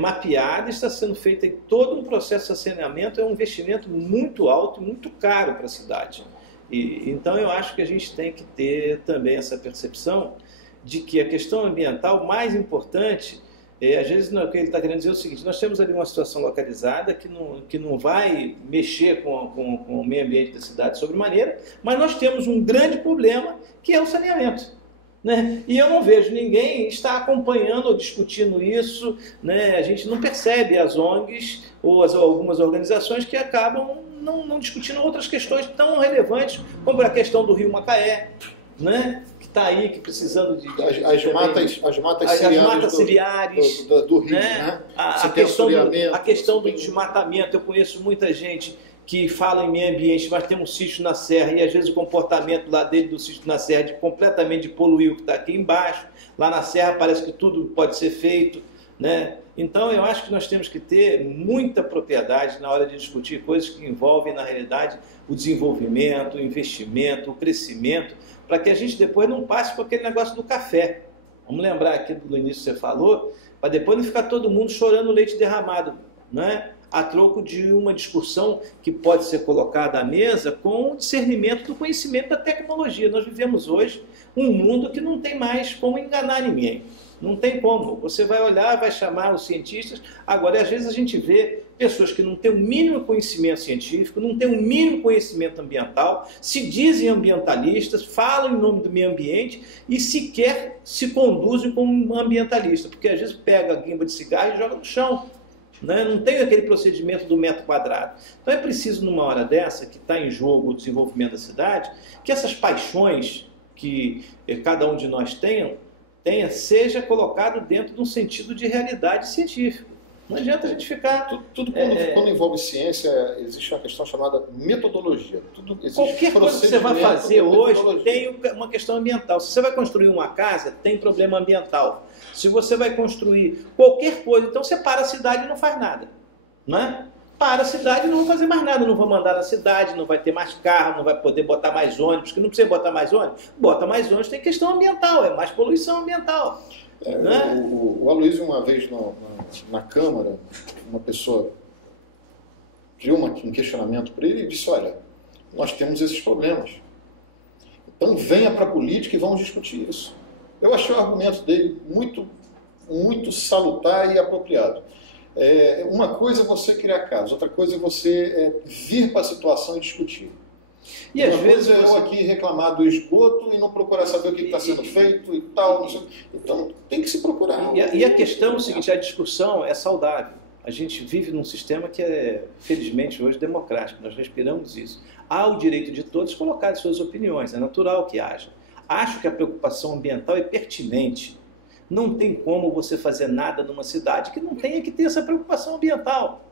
mapeada, está sendo feito em todo um processo de saneamento, é um investimento muito alto, muito caro para a cidade. Então eu acho que a gente tem que ter também essa percepção de que a questão ambiental mais importante, às vezes o que ele está querendo dizer é o seguinte, nós temos ali uma situação localizada que não vai mexer com o meio ambiente da cidade sobremaneira, mas nós temos um grande problema que é o saneamento. Né? E eu não vejo ninguém estar acompanhando ou discutindo isso, né? A gente não percebe as ONGs ou algumas organizações que acabam não discutindo outras questões tão relevantes como a questão do Rio Macaé, né? Que está aí, que precisando de as matas ciliares do Rio, né? A questão do desmatamento. Eu conheço muita gente que fala em meio ambiente, mas tem um sítio na serra e às vezes o comportamento lá dele do sítio na serra de completamente poluir o que está aqui embaixo. Lá na serra parece que tudo pode ser feito, né? Então eu acho que nós temos que ter muita propriedade na hora de discutir coisas que envolvem na realidade o desenvolvimento, o investimento, o crescimento, para que a gente depois não passe por aquele negócio do café. Vamos lembrar aqui do início que você falou, para depois não ficar todo mundo chorando leite derramado, né? A troco de uma discussão que pode ser colocada à mesa com o discernimento do conhecimento da tecnologia. Nós vivemos hoje um mundo que não tem mais como enganar ninguém. Não tem como. Você vai olhar, vai chamar os cientistas. Agora, às vezes a gente vê pessoas que não têm o mínimo conhecimento científico, não têm o mínimo conhecimento ambiental, se dizem ambientalistas, falam em nome do meio ambiente e sequer se conduzem como ambientalistas, porque às vezes pega a guimba de cigarro e joga no chão. Né? Não tem aquele procedimento do metro quadrado. Então é preciso, numa hora dessa, que está em jogo o desenvolvimento da cidade, que essas paixões que cada um de nós tenha seja colocado dentro de um sentido de realidade científica. Não adianta a gente ficar... Tudo quando envolve ciência, existe uma questão chamada metodologia. Qualquer coisa que você vai fazer hoje tem uma questão ambiental. Se você vai construir uma casa, tem problema ambiental. Se você vai construir qualquer coisa, então você para a cidade e não faz nada. Não é? Para a cidade e não vai fazer mais nada. Não vai mandar na cidade, não vai ter mais carro, não vai poder botar mais ônibus, que não precisa botar mais ônibus. Bota mais ônibus, tem questão ambiental, é mais poluição ambiental. Né? O Aloysio, uma vez na Câmara, uma pessoa criou um questionamento para ele e disse, olha, nós temos esses problemas. Então venha para a política e vamos discutir isso. Eu achei o argumento dele muito, muito salutar e apropriado. Uma coisa é você criar casos, outra coisa é você vir para a situação e discutir. E às vezes eu aqui reclamar do esgoto e não procurar saber o que está sendo feito e tal. Então tem que se procurar. E a questão é o seguinte, a discussão é saudável. A gente vive num sistema que é, felizmente, hoje democrático. Nós respiramos isso. Há o direito de todos colocar suas opiniões, é natural que haja. Acho que a preocupação ambiental é pertinente. Não tem como você fazer nada numa cidade que não tenha que ter essa preocupação ambiental.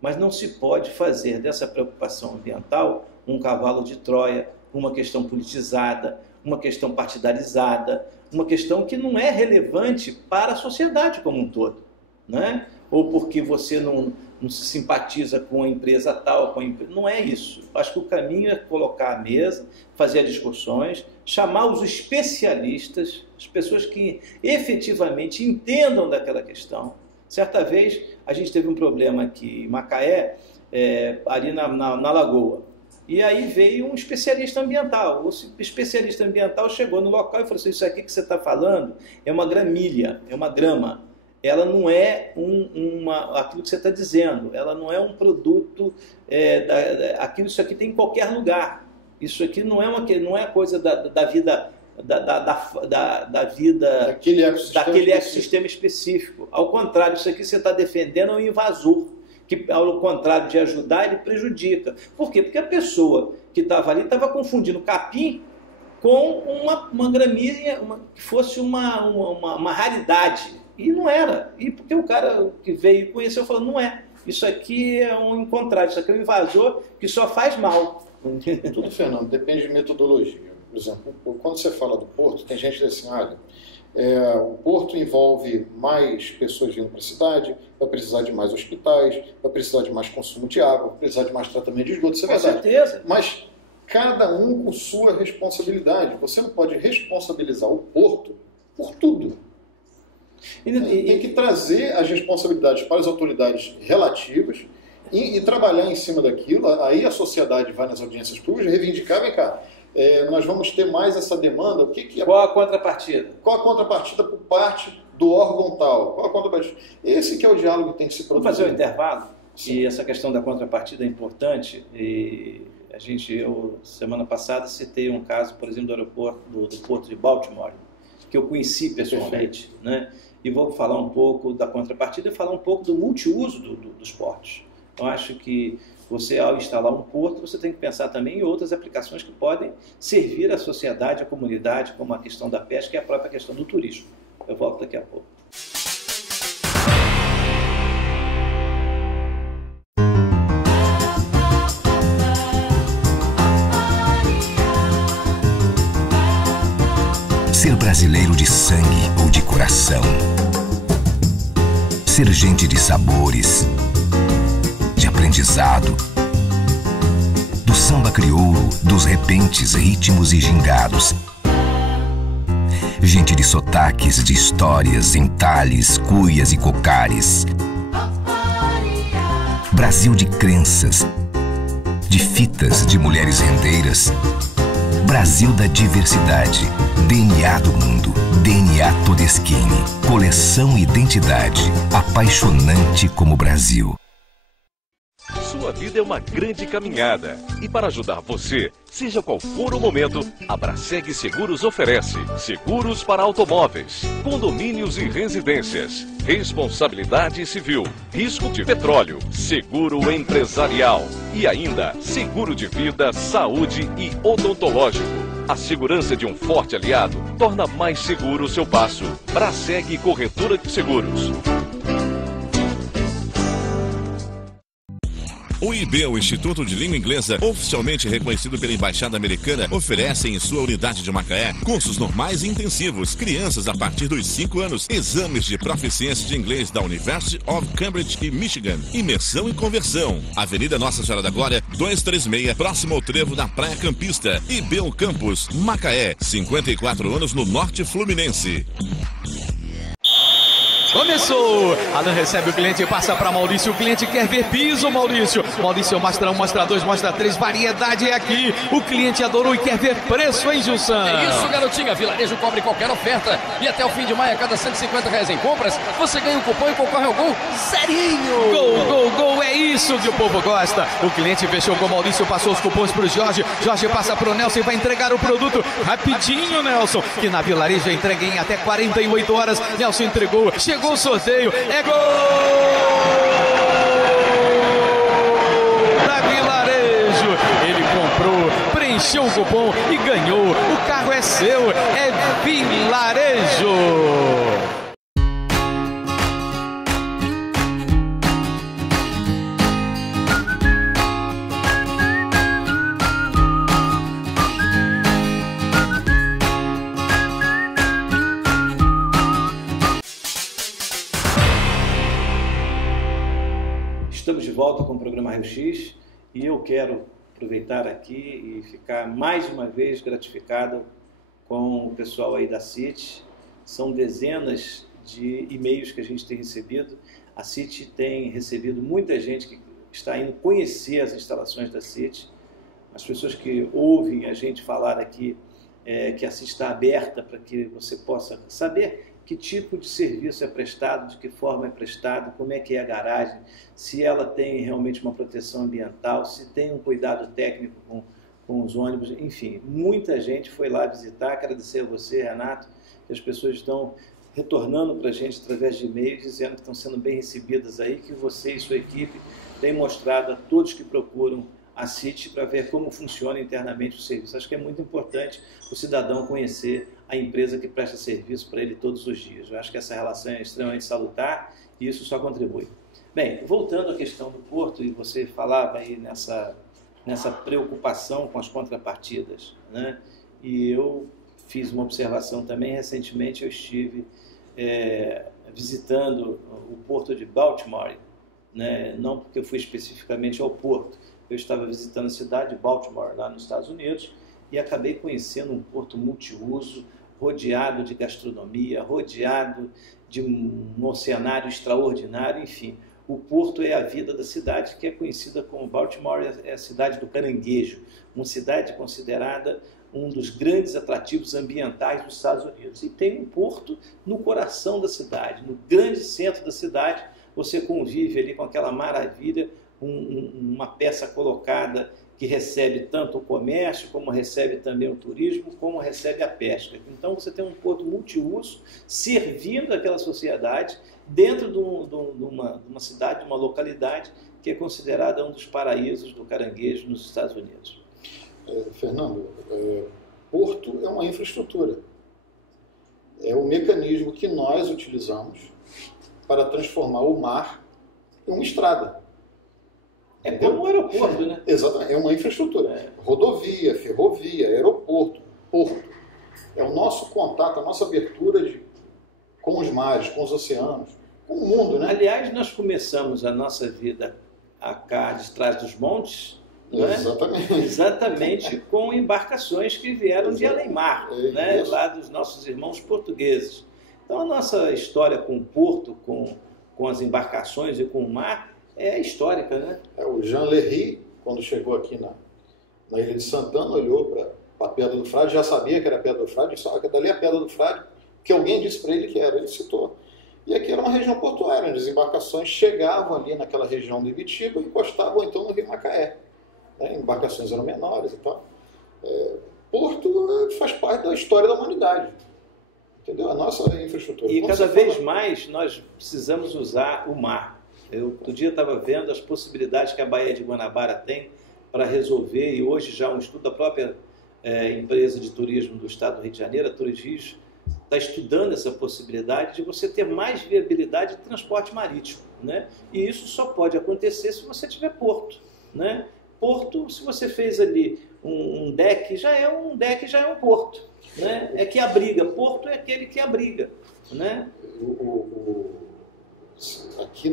Mas não se pode fazer dessa preocupação ambiental um cavalo de Troia, uma questão politizada, uma questão partidarizada, uma questão que não é relevante para a sociedade como um todo. Né? Ou porque você não se simpatiza com a empresa tal, não é isso. Acho que o caminho é colocar à mesa, fazer as discussões, chamar os especialistas, as pessoas que efetivamente entendam daquela questão. Certa vez a gente teve um problema aqui em Macaé, ali na Lagoa. E aí veio um especialista ambiental. O especialista ambiental chegou no local e falou assim, isso aqui que você está falando é uma gramilha, é uma grama. Ela não é aquilo que você está dizendo, ela não é um produto, isso aqui tem em qualquer lugar. Isso aqui não é coisa da vida, daquele ecossistema específico. Ao contrário, isso aqui você está defendendo é um invasor, que ao contrário de ajudar, ele prejudica. Por quê? Porque a pessoa que estava ali estava confundindo capim com uma gramínea, que fosse uma raridade. E não era. E porque o cara que veio e conheceu falou, não é. Isso aqui é um encontrado, isso aqui é um invasor que só faz mal. Tudo, Fernando, depende de metodologia. Por exemplo, quando você fala do porto, tem gente que diz assim, olha, o porto envolve mais pessoas vindo para a cidade, vai precisar de mais hospitais, vai precisar de mais consumo de água, vai precisar de mais tratamento de esgoto, isso é verdade. Com certeza. Mas cada um com sua responsabilidade. Você não pode responsabilizar o porto por tudo. Tem que trazer as responsabilidades para as autoridades relativas e trabalhar em cima daquilo. Aí a sociedade vai nas audiências públicas reivindicar, vem cá, nós vamos ter mais essa demanda. Qual a contrapartida? Qual a contrapartida por parte do órgão tal? Qual a contrapartida? Esse que é o diálogo que tem que se produzir. Vamos fazer um intervalo? Sim. E essa questão da contrapartida é importante. E eu semana passada citei um caso, por exemplo, do aeroporto do Porto de Baltimore, que eu conheci pessoalmente, né? E vou falar um pouco da contrapartida e falar um pouco do multiuso dos portos. Eu acho que você, ao instalar um porto, você tem que pensar também em outras aplicações que podem servir à sociedade, à comunidade, como a questão da pesca e a própria questão do turismo. Eu volto daqui a pouco. Ser brasileiro de sangue ou de coração. Ser gente de sabores, de aprendizado, do samba crioulo, dos repentes, ritmos e gingados. Gente de sotaques, de histórias, entalhes, cuias e cocares. Brasil de crenças, de fitas de mulheres rendeiras. Brasil da diversidade, DNA do mundo, DNA Todeschini, coleção identidade, apaixonante como Brasil. Sua vida é uma grande caminhada e para ajudar você, seja qual for o momento, a Braseg Seguros oferece seguros para automóveis, condomínios e residências, responsabilidade civil, risco de petróleo, seguro empresarial e ainda seguro de vida, saúde e odontológico. A segurança de um forte aliado torna mais seguro o seu passo. Braseg Corretora de Seguros. O IB, o Instituto de Língua Inglesa, oficialmente reconhecido pela Embaixada Americana, oferece em sua unidade de Macaé cursos normais e intensivos, crianças a partir dos 5 anos, exames de proficiência de inglês da University of Cambridge e Michigan, imersão e conversão. Avenida Nossa Senhora da Glória, 236, próximo ao trevo da Praia Campista. IB Campus, Macaé, 54 anos no Norte Fluminense. Começou! Alan recebe o cliente, passa para Maurício. O cliente quer ver piso, Maurício. Maurício mostra 1, mostra 2, mostra 3. Variedade é aqui. O cliente adorou e quer ver preço, hein, Gilson? É isso, garotinha. Vilarejo cobre qualquer oferta. E até o fim de maio, a cada R$150 em compras, você ganha um cupom e concorre ao gol zerinho. Gol, gol, gol. É isso que o povo gosta. O cliente fechou com o Maurício, passou os cupons para o Jorge. Jorge passa para o Nelson e vai entregar o produto rapidinho, Nelson. Que na Vilarejo entrega em até 48 horas. Nelson entregou. Chegou o sorteio, é gol da Vilarejo. Ele comprou, preencheu o cupom e ganhou. O carro é seu, é Vilarejo. Estamos de volta com o programa Raio X e eu quero aproveitar aqui e ficar mais uma vez gratificado com o pessoal aí da CIT. São dezenas de e-mails que a gente tem recebido. A CIT tem recebido muita gente que está indo conhecer as instalações da CIT. As pessoas que ouvem a gente falar aqui que a CIT está aberta para que você possa saber que tipo de serviço é prestado, de que forma é prestado, como é que é a garagem, se ela tem realmente uma proteção ambiental, se tem um cuidado técnico com os ônibus, enfim. Muita gente foi lá visitar. Agradecer a você, Renato, que as pessoas estão retornando para a gente através de e-mails, dizendo que estão sendo bem recebidas aí, que você e sua equipe têm mostrado a todos que procuram a CIT para ver como funciona internamente o serviço. Acho que é muito importante o cidadão conhecer a empresa que presta serviço para ele todos os dias. Eu acho que essa relação é extremamente salutar e isso só contribui. Bem, voltando à questão do porto, e você falava aí nessa preocupação com as contrapartidas, né? E eu fiz uma observação também. Recentemente eu estive visitando o porto de Baltimore, né? Não porque eu fui especificamente ao porto, eu estava visitando a cidade de Baltimore, lá nos Estados Unidos, e acabei conhecendo um porto multiuso, rodeado de gastronomia, rodeado de um cenário extraordinário, enfim. O porto é a vida da cidade, que é conhecida como Baltimore, é a cidade do caranguejo, uma cidade considerada um dos grandes atrativos ambientais dos Estados Unidos. E tem um porto no coração da cidade, no grande centro da cidade. Você convive ali com aquela maravilha, uma peça colocada que recebe tanto o comércio, como recebe também o turismo, como recebe a pesca. Então você tem um porto multiuso servindo aquela sociedade dentro de uma cidade, de uma localidade que é considerada um dos paraísos do caranguejo nos Estados Unidos. Fernando, porto é uma infraestrutura. É o mecanismo que nós utilizamos para transformar o mar em uma estrada. É como um aeroporto, né? Exatamente, é uma infraestrutura. Rodovia, ferrovia, aeroporto, porto. É o nosso contato, a nossa abertura com os mares, com os oceanos, com o mundo, né? Aliás, nós começamos a nossa vida cá de trás dos montes, exatamente, né? Exatamente com embarcações que vieram de além-mar, né? Lá dos nossos irmãos portugueses. Então a nossa história com o porto, com as embarcações e com o mar, é histórica, né? O Jean Léry, quando chegou aqui na Ilha de Santana, olhou para a Pedra do Frade, já sabia que era a Pedra do Frade, só que dali é a Pedra do Frade, que alguém disse para ele que era, ele citou. E aqui era uma região portuária, onde as embarcações chegavam ali naquela região do Ibitiba e encostavam então no Rio Macaé. Embarcações eram menores e tal. Porto faz parte da história da humanidade. Entendeu? A nossa infraestrutura. E cada vez mais nós precisamos usar o mar. Eu outro dia estava vendo as possibilidades que a Baía de Guanabara tem para resolver, e hoje já um estudo da própria empresa de turismo do estado do Rio de Janeiro, a Turismo, está estudando essa possibilidade de você ter mais viabilidade de transporte marítimo, né? E isso só pode acontecer se você tiver porto, né? Porto, se você fez ali um deck, já é um porto, né? É que abriga. Porto é aquele que abriga, né? Aqui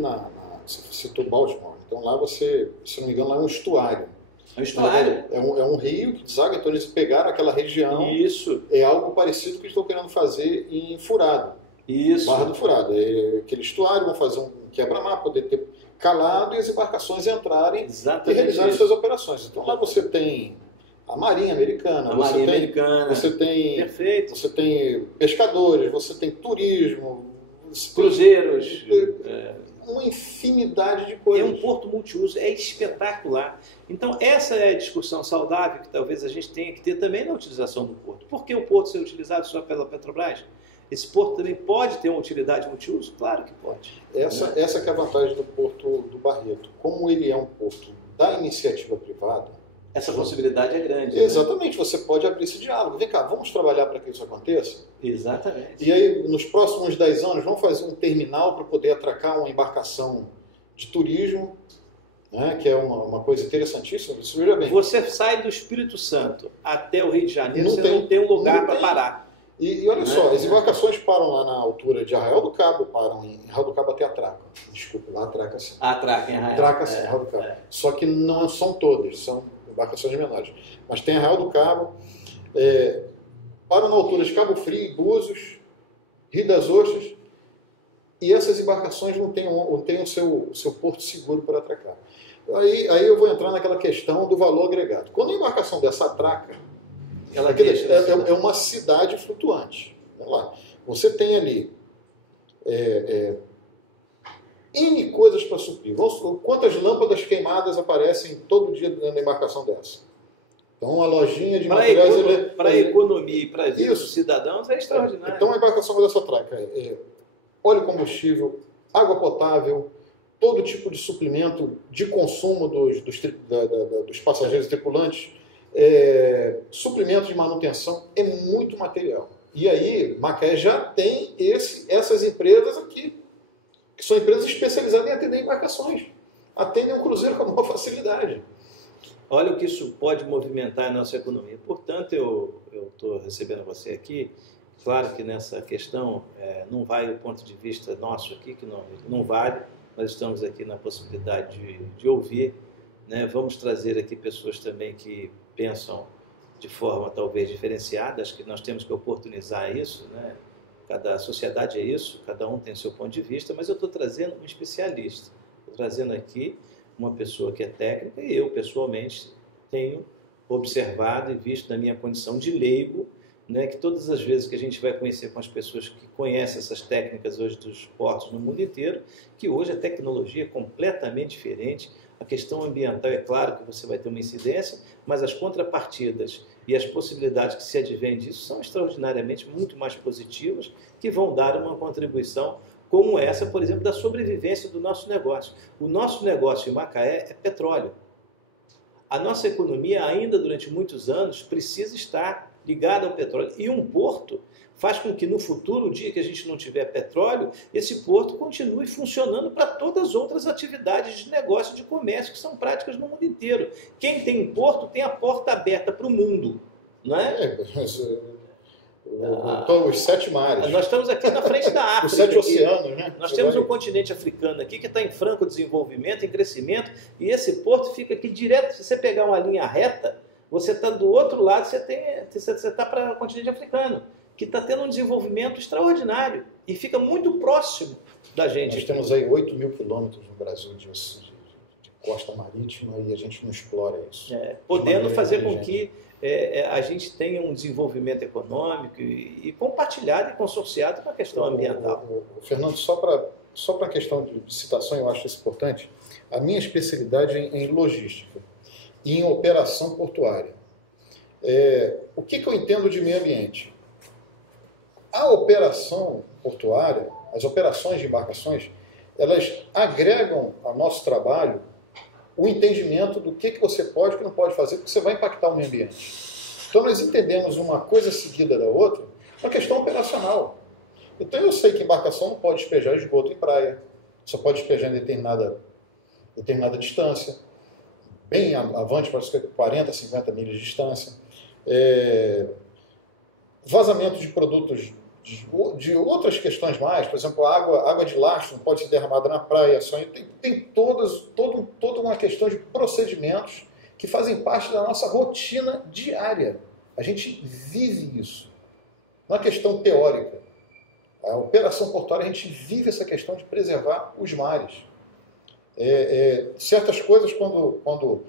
você citou Baltimore, então lá você, se não me engano, lá é um estuário. É um estuário. É um rio que deságua, então eles pegaram aquela região. Isso. É algo parecido que eles estão querendo fazer em Furado. Isso. Barra do Furado. É aquele estuário, vão fazer um quebra-mar, poder ter calado e as embarcações entrarem e realizarem suas operações. Então lá você tem a Marinha Americana, você tem Perfeito. Você tem pescadores, você tem turismo, cruzeiros, uma infinidade de coisas. É um porto multiuso, é espetacular. Então essa é a discussão saudável que talvez a gente tenha que ter também na utilização do porto. Por que o porto ser utilizado só pela Petrobras? Esse porto também pode ter uma utilidade multiuso? Claro que pode. Essa que é a vantagem do Porto do Barreto. Como ele é um porto da iniciativa privada, essa possibilidade é grande. Exatamente, né? Você pode abrir esse diálogo. Vem cá, vamos trabalhar para que isso aconteça? Exatamente. E aí, nos próximos 10 anos, vamos fazer um terminal para poder atracar uma embarcação de turismo, né, que é uma coisa interessantíssima. Você veja bem. Você sai do Espírito Santo até o Rio de Janeiro, não tem um lugar para parar. E olha só, as embarcações param lá na altura de Arraial do Cabo, param em Arraial do Cabo até Atraca. Desculpa, lá atraca sim. Atraca em Arraial. Atraca sim, Arraial do Cabo. Só que não são todas, são embarcações menores. Mas tem Arraial do Cabo, param na altura de Cabo Frio, Búzios, Rio das Ostras, e essas embarcações não têm o seu porto seguro para atracar. Aí eu vou entrar naquela questão do valor agregado. Quando a embarcação dessa atraca, é uma cidade flutuante. Vamos lá. Você tem ali N coisas para suprir. Quantas lâmpadas queimadas aparecem todo dia dentro da embarcação dessa? Então, uma lojinha de materiais... Para a economia e para a vida dos cidadãos é extraordinário. Então, a embarcação dessa atraca óleo combustível, água potável, todo tipo de suplemento de consumo dos passageiros e tripulantes, suplemento de manutenção, é muito material. E aí, Macaé já tem essas empresas aqui, que são empresas especializadas em atender embarcações. Atendem um cruzeiro com uma facilidade. Olha o que isso pode movimentar a nossa economia. Portanto, eu estou recebendo você aqui. Claro que nessa questão não vai o ponto de vista nosso aqui, que não vale. Nós estamos aqui na possibilidade de ouvir, né? Vamos trazer aqui pessoas também que pensam de forma talvez diferenciada. Acho que nós temos que oportunizar isso, né? Cada sociedade é isso, cada um tem seu ponto de vista, mas eu estou trazendo um especialista. Estou trazendo aqui uma pessoa que é técnica e eu, pessoalmente, tenho observado e visto na minha condição de leigo, né, que todas as vezes que a gente vai conhecer com as pessoas que conhecem essas técnicas hoje dos portos no mundo inteiro, que hoje a tecnologia é completamente diferente. A questão ambiental, é claro que você vai ter uma incidência, mas as contrapartidas e as possibilidades que se advêm disso são extraordinariamente muito mais positivas, que vão dar uma contribuição como essa, por exemplo, da sobrevivência do nosso negócio. O nosso negócio em Macaé é petróleo. A nossa economia ainda durante muitos anos precisa estar ligada ao petróleo. E um porto faz com que no futuro, o dia que a gente não tiver petróleo, esse porto continue funcionando para todas as outras atividades de negócio e de comércio que são práticas no mundo inteiro. Quem tem um porto tem a porta aberta para o mundo, não é? Os 7 mares. Nós estamos aqui na frente da África. Os 7 oceanos, né? Nós temos um continente africano aqui que está em franco desenvolvimento, em crescimento, e esse porto fica aqui direto. Se você pegar uma linha reta, você está do outro lado, você está para o continente africano, que está tendo um desenvolvimento extraordinário e fica muito próximo da gente. Nós temos aí 8 mil quilômetros no Brasil de costa marítima e a gente não explora isso. Podendo fazer com que a gente tenha um desenvolvimento econômico e compartilhado e consorciado com a questão ambiental. Fernando, só para a questão de citação, eu acho isso importante, a minha especialidade é em logística e em operação portuária. O que eu entendo de meio ambiente? A operação portuária, as operações de embarcações, elas agregam ao nosso trabalho o entendimento do que você pode e o que não pode fazer, porque você vai impactar o meio ambiente. Então nós entendemos uma coisa seguida da outra, uma questão operacional. Então eu sei que embarcação não pode despejar esgoto em praia, só pode despejar em determinada distância, bem avante, para 40, 50 milhas de distância. Vazamento de produtos de outras questões mais, por exemplo, água de lastro não pode ser derramada na praia, tem toda uma questão de procedimentos que fazem parte da nossa rotina diária. A gente vive isso. Não é uma questão teórica. A operação portuária, a gente vive essa questão de preservar os mares. Certas coisas, quando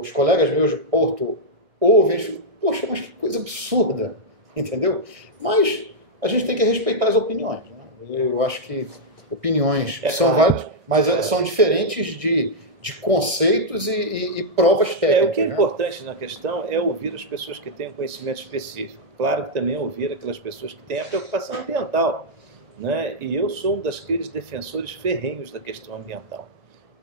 os colegas meus de Porto ouvem, eles ficam, poxa, mas que coisa absurda, entendeu? Mas a gente tem que respeitar as opiniões. Né? Eu acho que opiniões são válidas, mas são diferentes de conceitos e provas técnicas. O que é importante na questão é ouvir as pessoas que têm conhecimento específico. Claro que também ouvir aquelas pessoas que têm a preocupação ambiental. Né? E eu sou um daqueles defensores ferrenhos da questão ambiental.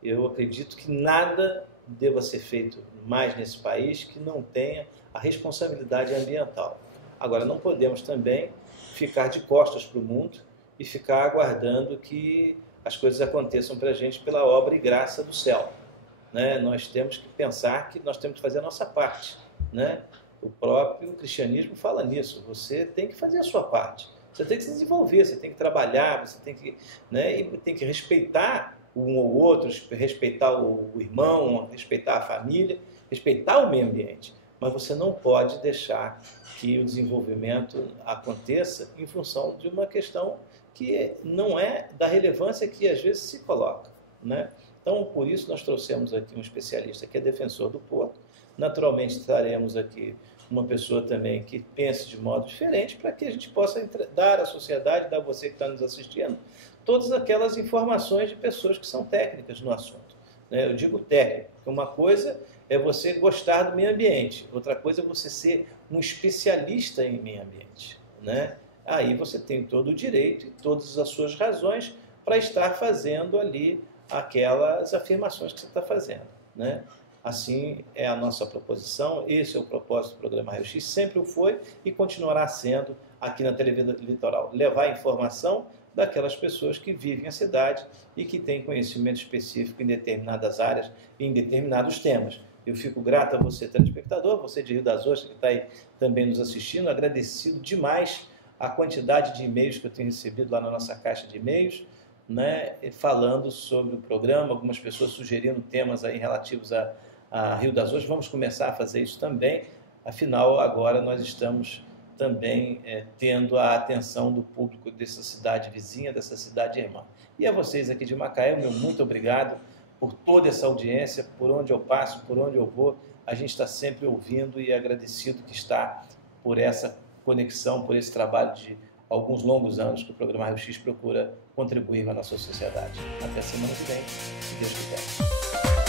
Eu acredito que nada deva ser feito mais nesse país que não tenha a responsabilidade ambiental. Agora, não podemos também ficar de costas para o mundo e ficar aguardando que as coisas aconteçam para a gente pela obra e graça do céu. Né? Nós temos que pensar que nós temos que fazer a nossa parte. Né? O próprio cristianismo fala nisso. Você tem que fazer a sua parte. Você tem que se desenvolver, você tem que trabalhar, você tem que, né, e tem que respeitar um ou outro, respeitar o irmão, respeitar a família, respeitar o meio ambiente. Mas você não pode deixar que o desenvolvimento aconteça em função de uma questão que não é da relevância que às vezes se coloca. Né? Então, por isso, nós trouxemos aqui um especialista que é defensor do porto. Naturalmente, traremos aqui uma pessoa também que pense de modo diferente para que a gente possa dar à sociedade, dar a você que está nos assistindo, todas aquelas informações de pessoas que são técnicas no assunto. Né? Eu digo técnico, porque uma coisa é você gostar do meio ambiente, outra coisa é você ser um especialista em meio ambiente. Né? Aí você tem todo o direito e todas as suas razões para estar fazendo ali aquelas afirmações que você está fazendo. Né? Assim é a nossa proposição, esse é o propósito do programa Raio X, sempre o foi e continuará sendo aqui na Televisão Litoral. Levar informação daquelas pessoas que vivem a cidade e que têm conhecimento específico em determinadas áreas e em determinados temas. Eu fico grato a você, telespectador, você de Rio das Ostras, que está aí também nos assistindo, agradecido demais a quantidade de e-mails que eu tenho recebido lá na nossa caixa de e-mails, né, falando sobre o programa, algumas pessoas sugerindo temas aí relativos a Rio das Ostras. Vamos começar a fazer isso também, afinal agora nós estamos também tendo a atenção do público dessa cidade vizinha, dessa cidade irmã. E a vocês aqui de Macaé, meu muito obrigado por toda essa audiência, por onde eu passo, por onde eu vou, a gente está sempre ouvindo e agradecido que está por essa conexão, por esse trabalho de alguns longos anos que o programa Raio X procura contribuir com a nossa sociedade. Até a semana que vem, se Deus quiser.